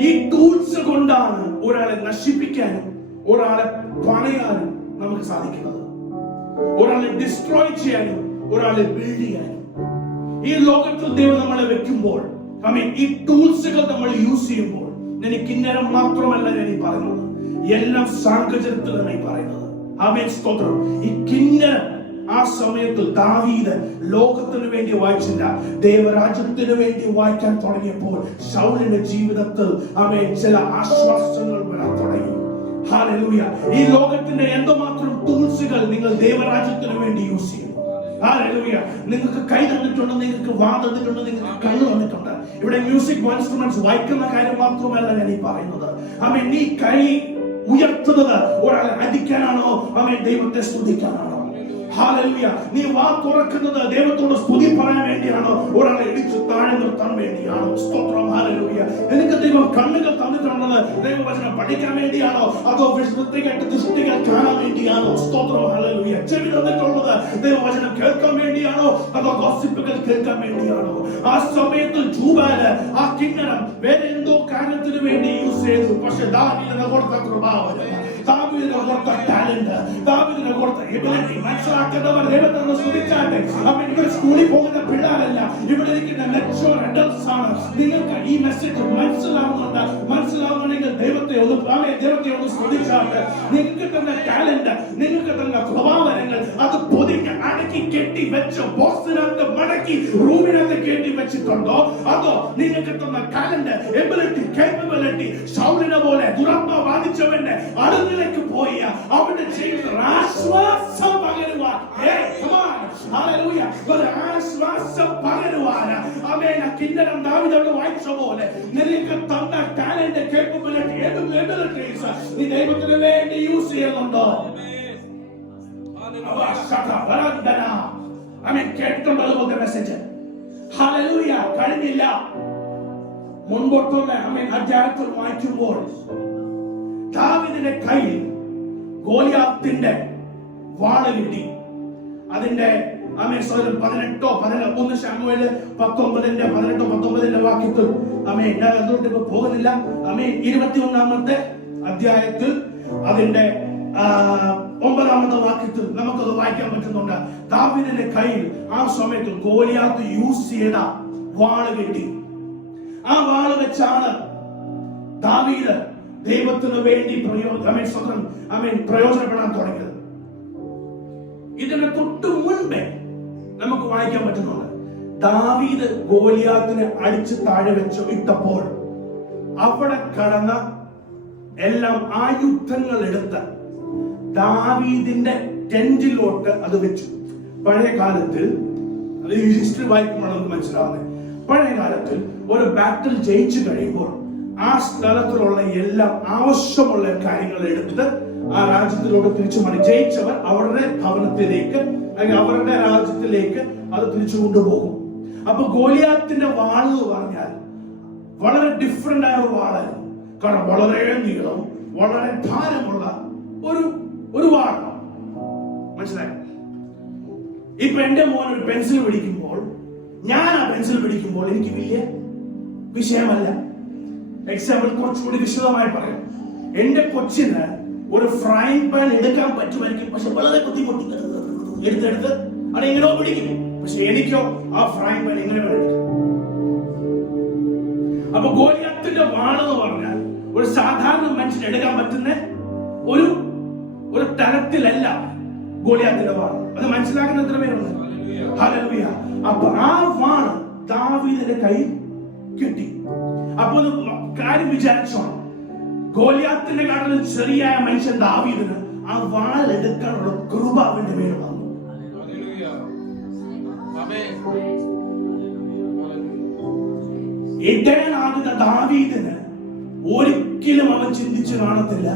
ഈ ടൂൾസ് കൊണ്ടാണ് ഒരാളെ നശിപ്പിക്കാനും ഒരാളെ പണിയാനും നമുക്ക് സാധിക്കുന്നത്, ഒരാളെ ഡിസ്ട്രോയ് ചെയ്യാനും ഒരാളെ ബിൽഡ് ചെയ്യാനും. ഈ ലോകത്തിൽ ദൈവം നമ്മളെ വെക്കുമ്പോൾ, ഈ ടൂൾസുകൾ നമ്മൾ യൂസ് ചെയ്യുമ്പോൾ, ഞാൻ ഈ കിന്നരം മാത്രമല്ല ഞാൻ ഈ പറയുന്നത്, എല്ലാം സാങ്കചര്യത്തിലാണ് ഈ പറയുന്നത്. സ്തോത്രം. ഈ കിന്നരം ആ സമയത്ത് ദാവീദ് ലോകത്തിന് വേണ്ടി വായിച്ചില്ല, ദൈവരാജ്യത്തിന് വേണ്ടി വായിക്കാൻ തുടങ്ങിയപ്പോൾ ശൗലിന്റെ ജീവിതത്തിൽ ചില ആശ്വാസങ്ങൾ വരാൻ തുടങ്ങി. ഹല്ലേലൂയ. ഈ ലോകത്തിന്റെ എന്തുമാത്രം ടൂൾസുകൾ നിങ്ങൾ ദൈവരാജ്യത്തിന് വേണ്ടി യൂസ് ചെയ്യുന്നു. ഹല്ലേലൂയ. നിങ്ങൾക്ക് കൈ തന്നിട്ടുണ്ട്, നിങ്ങൾക്ക് വാ തന്നിട്ടുണ്ട്, നിങ്ങൾക്ക് കണ്ണ് തന്നിട്ടുണ്ട്. ഇവിടെ മ്യൂസിക് ഇൻസ്ട്രുമെന്റ്സ് വായിക്കുന്ന കാര്യം മാത്രമല്ല ഞാൻ ഈ പറയുന്നത്. നീ കൈ ഉയർത്തുന്നത് ഒരാളെ അടിക്കാനാണോ, ദൈവത്തെ സ്തുതിക്കാനാണോ? ഹല്ലേലൂയ. നീ വാ തുറക്കുന്നത് ദൈവത്തോട് സ്തുതി പറയാൻ വേണ്ടിയാണോ, ഒരാളെ ഇടിച്ചു താഴെ നിർത്താൻ വേണ്ടിയാണോ? സ്തോത്രം. ഹല്ലേലൂയ. നിനക്ക് ദൈവം കണ്ണുകൾ തന്നിട്ടുള്ളത് ദൈവവചനം പഠിക്കാൻ വേണ്ടിയാണോ, അതോ വൃത്തികെട്ട ദൃഷ്ടികൾ കാണാൻ വേണ്ടിയാണോ? സ്തോത്രം. ഹല്ലേലൂയ. ചെവി തന്നിട്ടുള്ളത് ദൈവവചനം കേൾക്കാൻ വേണ്ടിയാണോ, അതോ ഗോസിപ്പുകൾ കേൾക്കാൻ വേണ്ടിയാണോ? ആ സമയത്ത് ജൂബാല് ആ കിന്നരം വേറെ എന്തോ കാര്യത്തിന് വേണ്ടി യൂസ് ചെയ്തു. പക്ഷെ ദാവീദിന് കൊടുത്ത കൃപാവരം, ദാവീദിന് കൊടുത്ത ടാലന്റ്, ദാവീദിന് കൊടുത്ത എബിലിറ്റി മനസ്സിലാക്കുന്നവർ ദൈവത്തെ സ്തുതിച്ചാട്ടെ. ഇവർ സ്കൂളിൽ പോകുന്ന പിള്ളേരല്ല, ഇവിടെ ഇരിക്കുന്ന മെച്യൂർ അഡൽട്സ് ആണ്. നിങ്ങൾക്ക് ഈ മെസ്സേജ് മനസ്സിലാവുന്നുണ്ടെങ്കിൽ ദൈവത്തെ ഒന്ന് സ്തുതിച്ചാട്ടെ. നിങ്ങൾക്ക് തന്നെ ടാലന്റ്, നിങ്ങൾക്ക് തന്നെ പ്രഭാവനങ്ങൾ അത് പൊതിക്ക് അടക്കി കെട്ടി വെച്ച് ബോക്സിനകത്ത് മടക്കി റൂമിനകത്ത് കെട്ടി വെച്ചിട്ടുണ്ടോ, അതോ നിങ്ങൾക്ക് തന്നെ ടാലന്റ്, എബിലിറ്റി, കേപ്പബിലിറ്റി ശൗലിനെ പോലെ ദുരന്ത ബാധിച്ചവന്റെ അടുത്തിലേക്ക് പോയി അവന്റെ ജീവിതത്തിൽ ആശ്വാസം പകരുവാൻ, ആശ്വാസം പകരുവാൻ കിന്നരം ദാവീദോട് വായിച്ച പോലെ നിനക്ക് തന്ന ടാലന്റ്, കേപ്പബിലിറ്റി, എബിലിറ്റീസ് നീ ദൈവത്തിന് വേണ്ടി യൂസ് ചെയ്യുന്നുണ്ടോ? കേട്ടിട്ടുണ്ടോ അതുപോലത്തെ മെസ്സേജ്? ഹല്ലേലൂയ. കഴിഞ്ഞില്ല, മുൻപോട്ടുള്ള അധ്യായത്തിൽ വായിക്കുമ്പോൾ ദാവീദിന്റെ കയ്യിൽ ഗോലിയാത്തിന്റെ വാള് കിട്ടി. അതിന്റെ 1 ശമൂവേൽ 19 വാക്യത്തിൽ അതുകൊണ്ട് ഇപ്പൊ പോകുന്നില്ല. 21 അധ്യായത്തിൽ അതിന്റെ 9 വാക്യത്തിൽ നമുക്കത് വായിക്കാൻ പറ്റുന്നുണ്ട്. ദാവീദിന്റെ കയ്യിൽ ആ സമയത്ത് ഗോലിയാത്ത് യൂസ് ചെയ്ത വാള് കിട്ടി. ആ വാള് വെച്ചാണ് ദാവീദ് ദൈവത്തിന് വേണ്ടി പ്രയോജനപ്പെടാൻ തുടങ്ങിയത്. ഇതിന് തൊട്ടു മുൻപേ നമുക്ക് വായിക്കാൻ പറ്റുന്നുണ്ട്, ദാവീദ് ഗോലിയാത്തിനെ അടിച്ച് താഴെ വെച്ച് ഇട്ടപ്പോൾ അവിടെ കടന്ന എല്ലാം ആയുധങ്ങൾ എടുത്ത് ദാവീദിന്റെ ടെന്റിലോട്ട് അത് വെച്ചു. പഴയ കാലത്തിൽ അത് ഹിസ്റ്ററി വായിക്കുമ്പോൾ നമുക്ക് മനസ്സിലാവുന്നത്, പഴയ കാലത്തിൽ ഒരു ബാറ്റിൽ ജയിച്ചു കഴിയുമ്പോൾ ആ സ്ഥലത്തിലുള്ള എല്ലാം ആവശ്യമുള്ള കാര്യങ്ങൾ എടുത്ത് ആ രാജ്യത്തിലോട്ട് തിരിച്ചു ജയിച്ചവർ അവരുടെ ഭവനത്തിലേക്ക് അല്ലെങ്കിൽ അവരുടെ രാജ്യത്തിലേക്ക് അത് തിരിച്ചു കൊണ്ടുപോകും. അപ്പൊ ഗോലിയാത്തിന്റെ വാൾ എന്ന് പറഞ്ഞാൽ വളരെ ഡിഫറെന്റ് ആയ ഒരു വാളായിരുന്നു. കാരണം വളരെ നീളവും വളരെ ഭാരമുള്ള ഒരു വാളാണ്. മനസ്സിലായി? ഇപ്പൊ എന്റെ മോൻ ഒരു പെൻസിൽ പിടിക്കുമ്പോൾ, ഞാൻ ആ പെൻസിൽ പിടിക്കുമ്പോൾ എനിക്ക് വലിയ വിഷയമല്ല. എക്സാമ്പിൾ കുറച്ചുകൂടി വിശദമായി പറയാം. എന്റെ കൊച്ചിന് ഒരു ഫ്രൈങ് പാൻ എടുക്കാൻ പറ്റുമായിരിക്കും, പക്ഷെ വളരെ ബുദ്ധിമുട്ടി എടുത്തെടുത്ത് അത് എങ്ങനെയോ പിടിക്കും. പക്ഷെ എനിക്കോ ആ ഫ്രൈങ് പാൻ എങ്ങനെ എടുക്കും. അപ്പൊ ഗോലിയാത്തിന്റെ വാളെന്ന് പറഞ്ഞാൽ ഒരു സാധാരണ മനുഷ്യൻ എടുക്കാൻ പറ്റുന്ന ഒരു തരത്തിലല്ല ഗോലിയാത്തിന്റെ വാൾ. അത് മനസ്സിലാക്കുന്ന എത്ര പേരുണ്ട്? ഹല്ലേലൂയ. അപ്പൊ ആ വാള് ദാവീദിന്റെ കയ്യിൽ കിട്ടി. അപ്പൊ കാര്യം വിചാരിച്ചോ, ഗോലിയാത്തിന്റെ കാട്ടിൽ ചെറിയായ മനുഷ്യൻ ദാവീദിന് ആ വാൾ എടുക്കാനുള്ള കൃപ അവന്റെ മേൽ വന്നു. ഇടയനാകുന്ന ദാവീദിന് ഒരിക്കലും അവൻ ചിന്തിച്ചു കാണത്തില്ല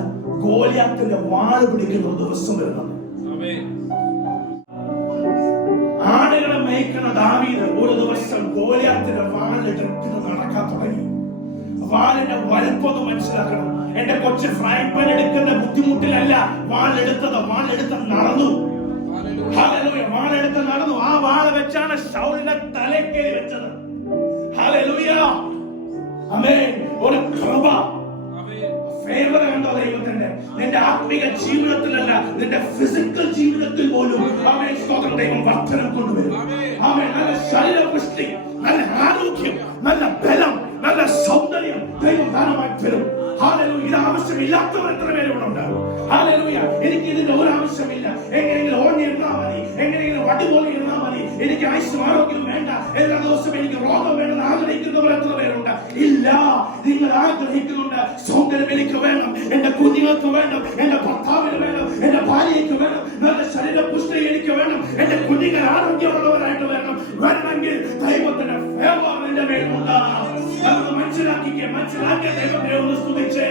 ഗോലിയാത്തിന്റെ വാള് പിടിക്കുന്ന ഒരു ദിവസം വരുന്നത്. ആടുകളെ മേയ്ക്കുന്ന ദാവീദ് ഒരു ദിവസം ഗോലിയാത്തിന്റെ വാളെടുത്ത് നടക്കാൻ തുടങ്ങി. വാളിന്റെ വലുപ്പം മനസ്സിലാക്കണം. എന്റെ കൊച്ചു ഫ്രൈങ് പാൻ എടുക്കുന്ന ബുദ്ധിമുട്ടിലല്ല വാളെടുത്ത് നടന്നു. വാളെടുത്ത് നടന്നു. ആ വാള് വെച്ചാണ് ശൗലിന്റെ തലക്കേറി വെച്ചത്. ഹല്ലേലൂയ. ആമേൻ. ഒരു കൃപ, ഫേവർ കണ്ടോ ദൈവത്തിന്റെ? നിന്റെ ആത്മീക ജീവിതത്തിലല്ല, നിന്റെ ഫിസിക്കൽ ജീവിതത്തിൽ പോലും ആമേൻ സ്തോത്രം, ദൈവം വർദ്ധനം കൊണ്ടുവരും. ആമേൻ. നല്ല ശരീരപുഷ്ടി, നല്ല ആരോഗ്യം, നല്ല ബലം, നല്ല സൗന്ദര്യം ദൈവം ദാനമായി തരും. ഹല്ലേലൂയ. ഇത് ആവശ്യമില്ലാത്തവർ എത്ര പേര് ഇവിടെ ഉണ്ടാകും? ഹല്ലേലൂയ. എനിക്ക് ഇതിന്റെ ഒരു ആവശ്യമില്ല, എങ്ങനെയെങ്കിലും ഓടിയിരുന്നാ മതി, എങ്ങനെയെങ്കിലും വടി പോലെ ഇരുന്നാ മതി, എനിക്ക് ആയുസ്സും ആരോഗ്യം വേണ്ട, എല്ലാ ദിവസവും എനിക്ക് രോഗം വേണമെന്ന് ആഗ്രഹിക്കുന്നവർ എത്ര പേരുണ്ട്? ഇല്ല. നിങ്ങൾ ആഗ്രഹിക്കുന്നുണ്ട്, സൗന്ദര്യം എനിക്ക് വേണം, എന്റെ കുഞ്ഞുങ്ങൾക്ക് വേണം, എന്റെ ഭർത്താവിന് വേണം, എന്റെ ഭാര്യയ്ക്ക് വേണം, നല്ല ശരീരപുഷ്ടി എനിക്ക് വേണം, എന്റെ കുഞ്ഞുങ്ങൾ ആരോഗ്യമുള്ളവരായിട്ട് വേണം. വേണമെങ്കിൽ ദൈവത്തിന്റെ ഫേവർ എന്റെ മേലുണ്ട്. മനസ്സിലാക്കിയ ദൈവത്തെ ഒന്ന് സ്തുതിച്ചേ.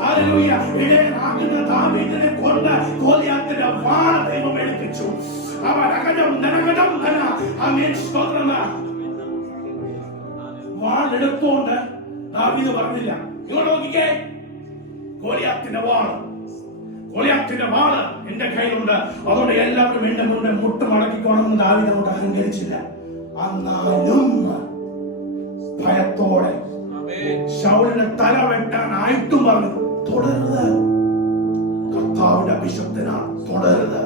ഹല്ലേലൂയ. ഇടയനാകുന്ന ദാവീദിനെ കൊണ്ട് ഗോലിയാത്തിന്റെ വാൾ ദൈവം എടുപ്പിച്ചു. അവൻ അകടം ധന ആമേൻ സ്തോത്രം. വാൾ എടുത്തോണ്ട് ദാവീദ് പറഞ്ഞില്ല, ഇങ്ങോട്ട് നോക്കിക്കേ, ഗോലിയാത്തിന്റെ വാള് എന്റെ കയ്യിലുണ്ട്, അതുകൊണ്ട് എല്ലാവരും എന്റെ മുന്നേ മുട്ട് മടക്കിക്കോണമെന്ന് ദാവീദ് അങ്ങോട്ട് അഹങ്കരിച്ചില്ല. എന്നാലും ഭയത്തോടെ ശൗലിന്റെ തല വെട്ടാനായിട്ടും പറഞ്ഞു, തുടരുത്, കർത്താവിന്റെ അഭിഷക്തനാണ്, തുടരുത്.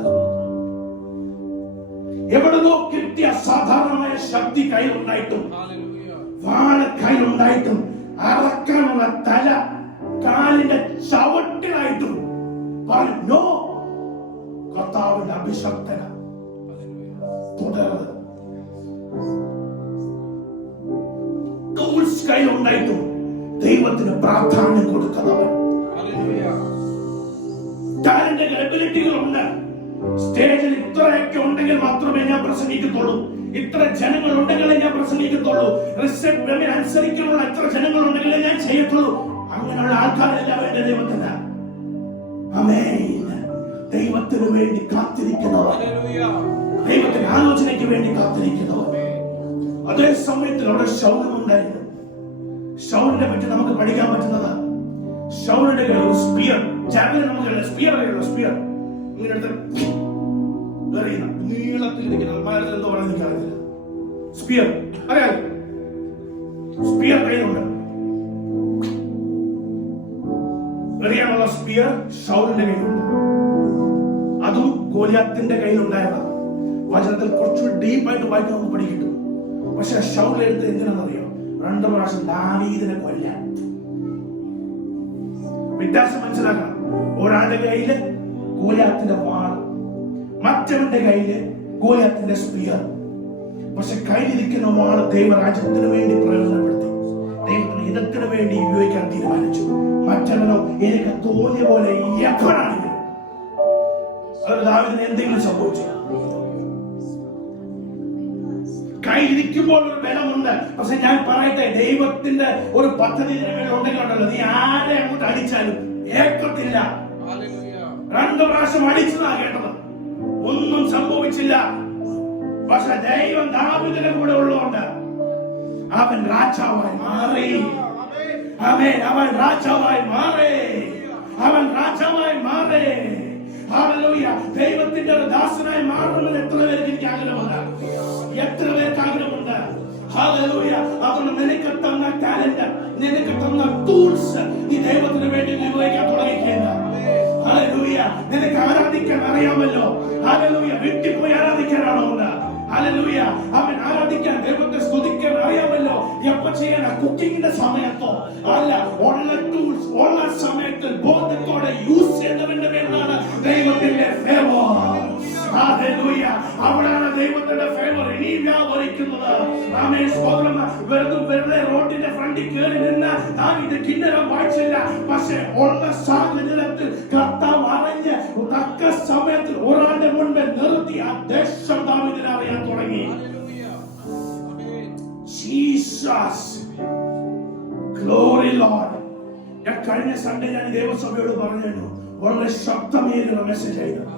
എവിടുന്നോ കിട്ടിയ സാധാരണമായ ശക്തി കയ്യിലുണ്ടായിട്ടും, വാള് കയ്യിലുണ്ടായിട്ടും, അറക്കാനുള്ള തല കാലിന്റെ ചവിട്ടിലായിട്ടും പറഞ്ഞു, കർത്താവിന്റെ അഭിഷക്തന, തുടരുത്. കയ്യിലുണ്ടായിട്ടും ദൈവത്തിന് പ്രാധാന്യം കൊടുക്കുന്നവൻ. ടാലന്റ്, എബിലിറ്റികളുണ്ട്. സ്റ്റേജിൽ ഇത്രയൊക്കെ ഉണ്ടെങ്കിൽ മാത്രമേ ഞാൻ പ്രസംഗിക്കത്തുള്ളൂ, ഇത്ര ജനങ്ങൾ ഉണ്ടെങ്കിലേ ഞാൻ പ്രസംഗിക്കത്തുള്ളൂ, അനുസരിക്കാനുള്ള ഇത്ര ജനങ്ങൾ ഉണ്ടെങ്കിലേ ഞാൻ ചെയ്യത്തുള്ളൂ. അങ്ങനെയുള്ള ആൾക്കാരല്ല വേണ്ട ദൈവത്തിന്. ആമേൻ. ദൈവത്തിന് വേണ്ടി കാത്തിരിക്കുന്നവർ, ദൈവത്തിന്റെ ആലോചനയ്ക്ക് വേണ്ടി കാത്തിരിക്കുന്നവർ. അതേ സമയത്തിൽ അവിടെ ശൗലും ഉണ്ടായിരുന്നു. ശൗലിനെ പറ്റി നമുക്ക് പഠിക്കാൻ പറ്റുന്നത്, ശൗലിന്റെ കയ്യിൽ ഒരു സ്പിയർ, ജാവലിൻ നമുക്കല്ല, സ്പിയർ അറിയുള്ളൂ, സ്പിയർ ഇങ്ങനെ എടുത്ത് എറിയുന്ന നീളത്തിലിരിക്കുന്ന മലയാളത്തിൽ എന്തോ പറയാൻ എനിക്കറിയില്ല. സ്പിയർ അറിയാം, സ്പിയർ കയ്യിലുണ്ട്. എറിയാനുള്ള സ്പിയർ ശൗലിന്റെ കയ്യിലുണ്ട്. അതും ഗോലിയാത്തിന്റെ കയ്യിലുണ്ടായതാണ്. വചനത്തിൽ കുറച്ച് ഡീപ്പായിട്ട് വായിക്കാൻ നമുക്ക് പഠിക്കും. പക്ഷെ ശൗൽ എടുത്ത് എന്തിനാണെന്നറിയോ? 2 പ്രാവശ്യം ദാവീദിനെ കൊല്ലാൻ. വ്യത്യാസം മനസ്സിലാക്കണം. ഒരാളുടെ കയ്യില് ഗോലിയാത്തിന്റെ വാൾ, മറ്റവന്റെ കയ്യില് ഗോലിയാത്തിന്റെ സ്പിയർ. പക്ഷെ കയ്യിലിരിക്കുന്ന വാള് ദൈവരാജ്യത്തിന് വേണ്ടി പ്രയോജനപ്പെടുത്തി, ദൈവത്തിന് ഹിതത്തിന് വേണ്ടി ഉപയോഗിക്കാൻ തീരുമാനിച്ചു. മറ്റവനോ എനിക്ക് തോന്നിയ പോലെ എപ്പോഴാണെങ്കിലും. അത് ദാവീദിന് എന്തെങ്കിലും സംഭവിച്ചു. കയ്യിലിരിക്കുമ്പോൾ ഒരു ബലമുണ്ട്. പക്ഷെ ഞാൻ പറയട്ടെ, ദൈവത്തിന്റെ ഒരു പദ്ധതി ഉണ്ടെങ്കിലുണ്ടല്ലോ, നീ ആരെ അങ്ങോട്ട് അടിച്ചാലും ഏക്കത്തില്ല. 2 പ്രാവശ്യം അടിച്ചതാ കേട്ടത്, ഒന്നും സംഭവിച്ചില്ല. പക്ഷെ ദൈവം ദാവീദിന്റെ കൂടെ ഉള്ളതുകൊണ്ട് അവൻ രാജാവായി മാറി. ആമേൻ. അവൻ രാജാവായി മാറി. അവൻ രാജാവായി മാറി. ഹല്ലേലൂയ. ദൈവത്തിന്റെ ഒരു ദാസനായി മാറണമെന്ന് എത്ര പേർക്ക് എനിക്ക് ആഗ്രഹമുണ്ട്? എത്ര പേർക്ക് ആഗ്രഹമുണ്ട്? ഹല്ലേലൂയ. അതുകൊണ്ട് നിനക്ക് തന്ന ടാലന്റ്, നിനക്ക് തന്ന ടൂൾസ് നീ ദൈവത്തിന് വേണ്ടി ഉപയോഗിക്കാൻ തുടങ്ങിക്കഴിഞ്ഞ. ഹല്ലേലൂയ. നിനക്ക് ആരാധിക്കാൻ അറിയാമല്ലോ. ഹല്ലേലൂയ. വീട്ടിൽ പോയി ആരാധിക്കാനാണോ? ഹല്ലേലൂയ. അവൻ ആരാധിക്കാൻ, ദൈവത്തെ സ്തുതിക്കാൻ അറിയാമല്ലോ. എപ്പോ ചെയ്യാനാ? കുക്കിങ്ങിന്റെ സമയത്തോ അല്ല, ഉള്ള ടൂൾസ് ഉള്ള സമയത്ത് ബോധത്തോടെ യൂസ് ചെയ്യുന്നവന്റെ പേരിലാണ് ദൈവത്തിന്റെ ഫേവർ. ഹല്ലേലൂയ. അവിടെയാണ് ദൈവത്തിന്റെ ഫേവർ ഇനി വ്യാപരിക്കുന്നത്. ആമേൻ. സ്തോത്രം. വെറുതെ റോഡിന്റെ ഫ്രണ്ടിൽ കയറി നിന്ന് ദാവീദ് കിന്നരം വായിച്ചില്ല. പക്ഷെ ഉള്ള സാഹചര്യത്തിൽ കർത്താവ് അറിഞ്ഞ് തക്ക സമയത്തിൽ ഒരാളുടെ മുൻപ് നിർത്തി ആ ദേശം ദാവീദിനെ അറിയാൻ തുടങ്ങി. ജീസസ്. Glory Lord. ഞാൻ കഴിഞ്ഞ സൺഡേ ഞാൻ ദേവസഭയോട് പറഞ്ഞു, വളരെ ശബ്ദമേറിയ മെസ്സേജ് ആയിരുന്നു.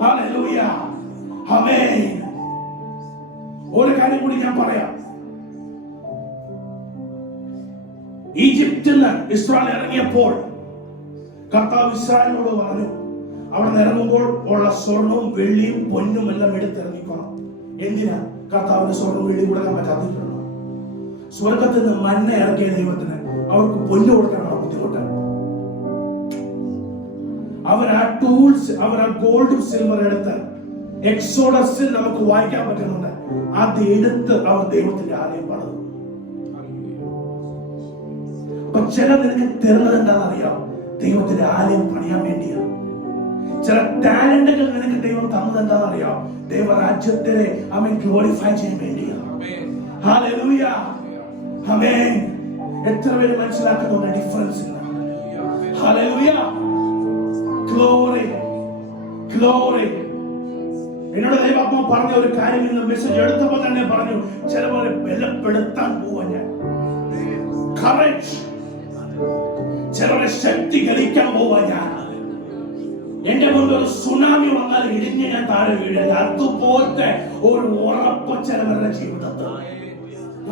ഹല്ലേലൂയ. ആമേൻ. ഒരു കാര്യം കൂടി ഞാൻ പറയാം. ഈജിപ്തിൽ നിന്ന് ഇസ്രായേൽ ഇറങ്ങിയപ്പോൾ കർത്താവ് ഇസ്രായേലിനോട് പറഞ്ഞു, അവിടെ നിന്ന് ഇറങ്ങുമ്പോൾ ഉള്ള സ്വർണവും വെള്ളിയും പൊന്നും എല്ലാം എടുത്തിറങ്ങിക്കണം. എന്തിനാ? കർത്താവിന് സ്വർണവും വെള്ളിയും കൊടുക്കാൻ പറ്റാത്തിട്ടുണ്ടോ? സ്വർഗത്തിൽ നിന്ന് മന്ന ഇറക്കിയ ദൈവത്തിന് അവർക്ക് പൊന്നു കൊടുക്കാനാണ് ബുദ്ധിമുട്ട്. അവർ ആ ടൂൾസ്, അവർ ആ ഗോൾഡും സിൽവർ എടുത്ത് എക്സോഡസിൽ നമുക്ക് വായിക്കാൻ പറ്റുന്നുണ്ട്. അത് എടുത്ത് അവർ ദൈവത്തിന്റെ ആലയം പണിതു. അപ്പൊ ചില നിനക്ക് തരുന്നത് എന്താണെന്നറിയാം? ദൈവത്തിന്റെ ആലയം പണിയാൻ വേണ്ടിയാണ്. ചില ടാലന്റുകൾ നിനക്ക് ദൈവം തന്നത് എന്താണെന്നറിയാം? ദൈവരാജ്യത്തിനെ അവൻ ഗ്ലോറിഫൈ ചെയ്യാൻ വേണ്ടിയാണ്. ഹല്ലേലൂയ. ആമേൻ. എത്ര പേര് മനസ്സിലാക്കുന്നുണ്ട് ഡിഫറൻസ്? ഹല്ലേലൂയ. Glory, glory. എന്നോട് ദൈവാത്മാവ് പറഞ്ഞ ഒരു കാര്യം ഇന്ന് മെസ്സേജ് എടുത്തപ്പോൾ തന്നെ പറഞ്ഞു, ചിലവരെ ബലപ്പെടുത്താൻ പോവാ ഞാൻ. കറേജ്. ചിലവരെ ശക്തി കളിക്കാൻ പോവാ ഞാൻ. എന്റെ മുൻപ് ഒരു സുനാമി വന്നാൽ ഇടിഞ്ഞ് ഞാൻ താഴെ വീഴല്ല. അതുപോലത്തെ ഒരു ഉറപ്പ് ചിലവരുടെ ജീവിതത്തിൽ.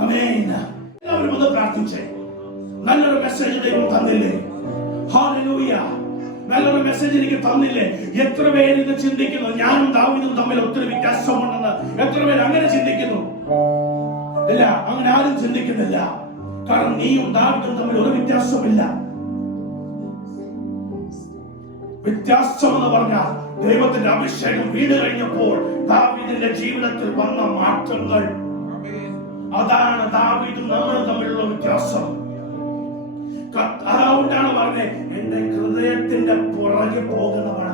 ആമേൻ. എല്ലാവരും ഒന്ന് പ്രാർത്ഥിച്ചേ. നല്ലൊരു മെസ്സേജ് ദൈവം തന്നില്ലേ? ഹല്ലേലൂയ. നല്ലൊരു മെസ്സേജ് എനിക്ക് തന്നില്ലേ? എത്ര പേര് ഇത് ചിന്തിക്കുന്നു, ഞാനും ദാവീദും തമ്മിൽ ഒത്തിരി വ്യത്യാസമുണ്ടെന്ന്? എത്ര പേര് അങ്ങനെ ചിന്തിക്കുന്നു? ഇല്ല, അങ്ങനെ ആരും ചിന്തിക്കുന്നില്ല. കാരണം നീയും ദാവീദും തമ്മിൽ ഒരു വ്യത്യാസമില്ല. വ്യത്യാസം എന്ന് പറഞ്ഞാൽ ദൈവത്തിന്റെ അഭിഷേകം വീട് കഴിഞ്ഞപ്പോൾ ദാവീദിന്റെ ജീവിതത്തിൽ വന്ന മാറ്റങ്ങൾ. അതാണ് ദാവീദും നമ്മളും തമ്മിലുള്ള വ്യത്യാസം. അതുകൊണ്ടാണ് പറഞ്ഞത്, എന്റെ ഹൃദയത്തിന്റെ പുറകെ പോകുന്നവനാണ്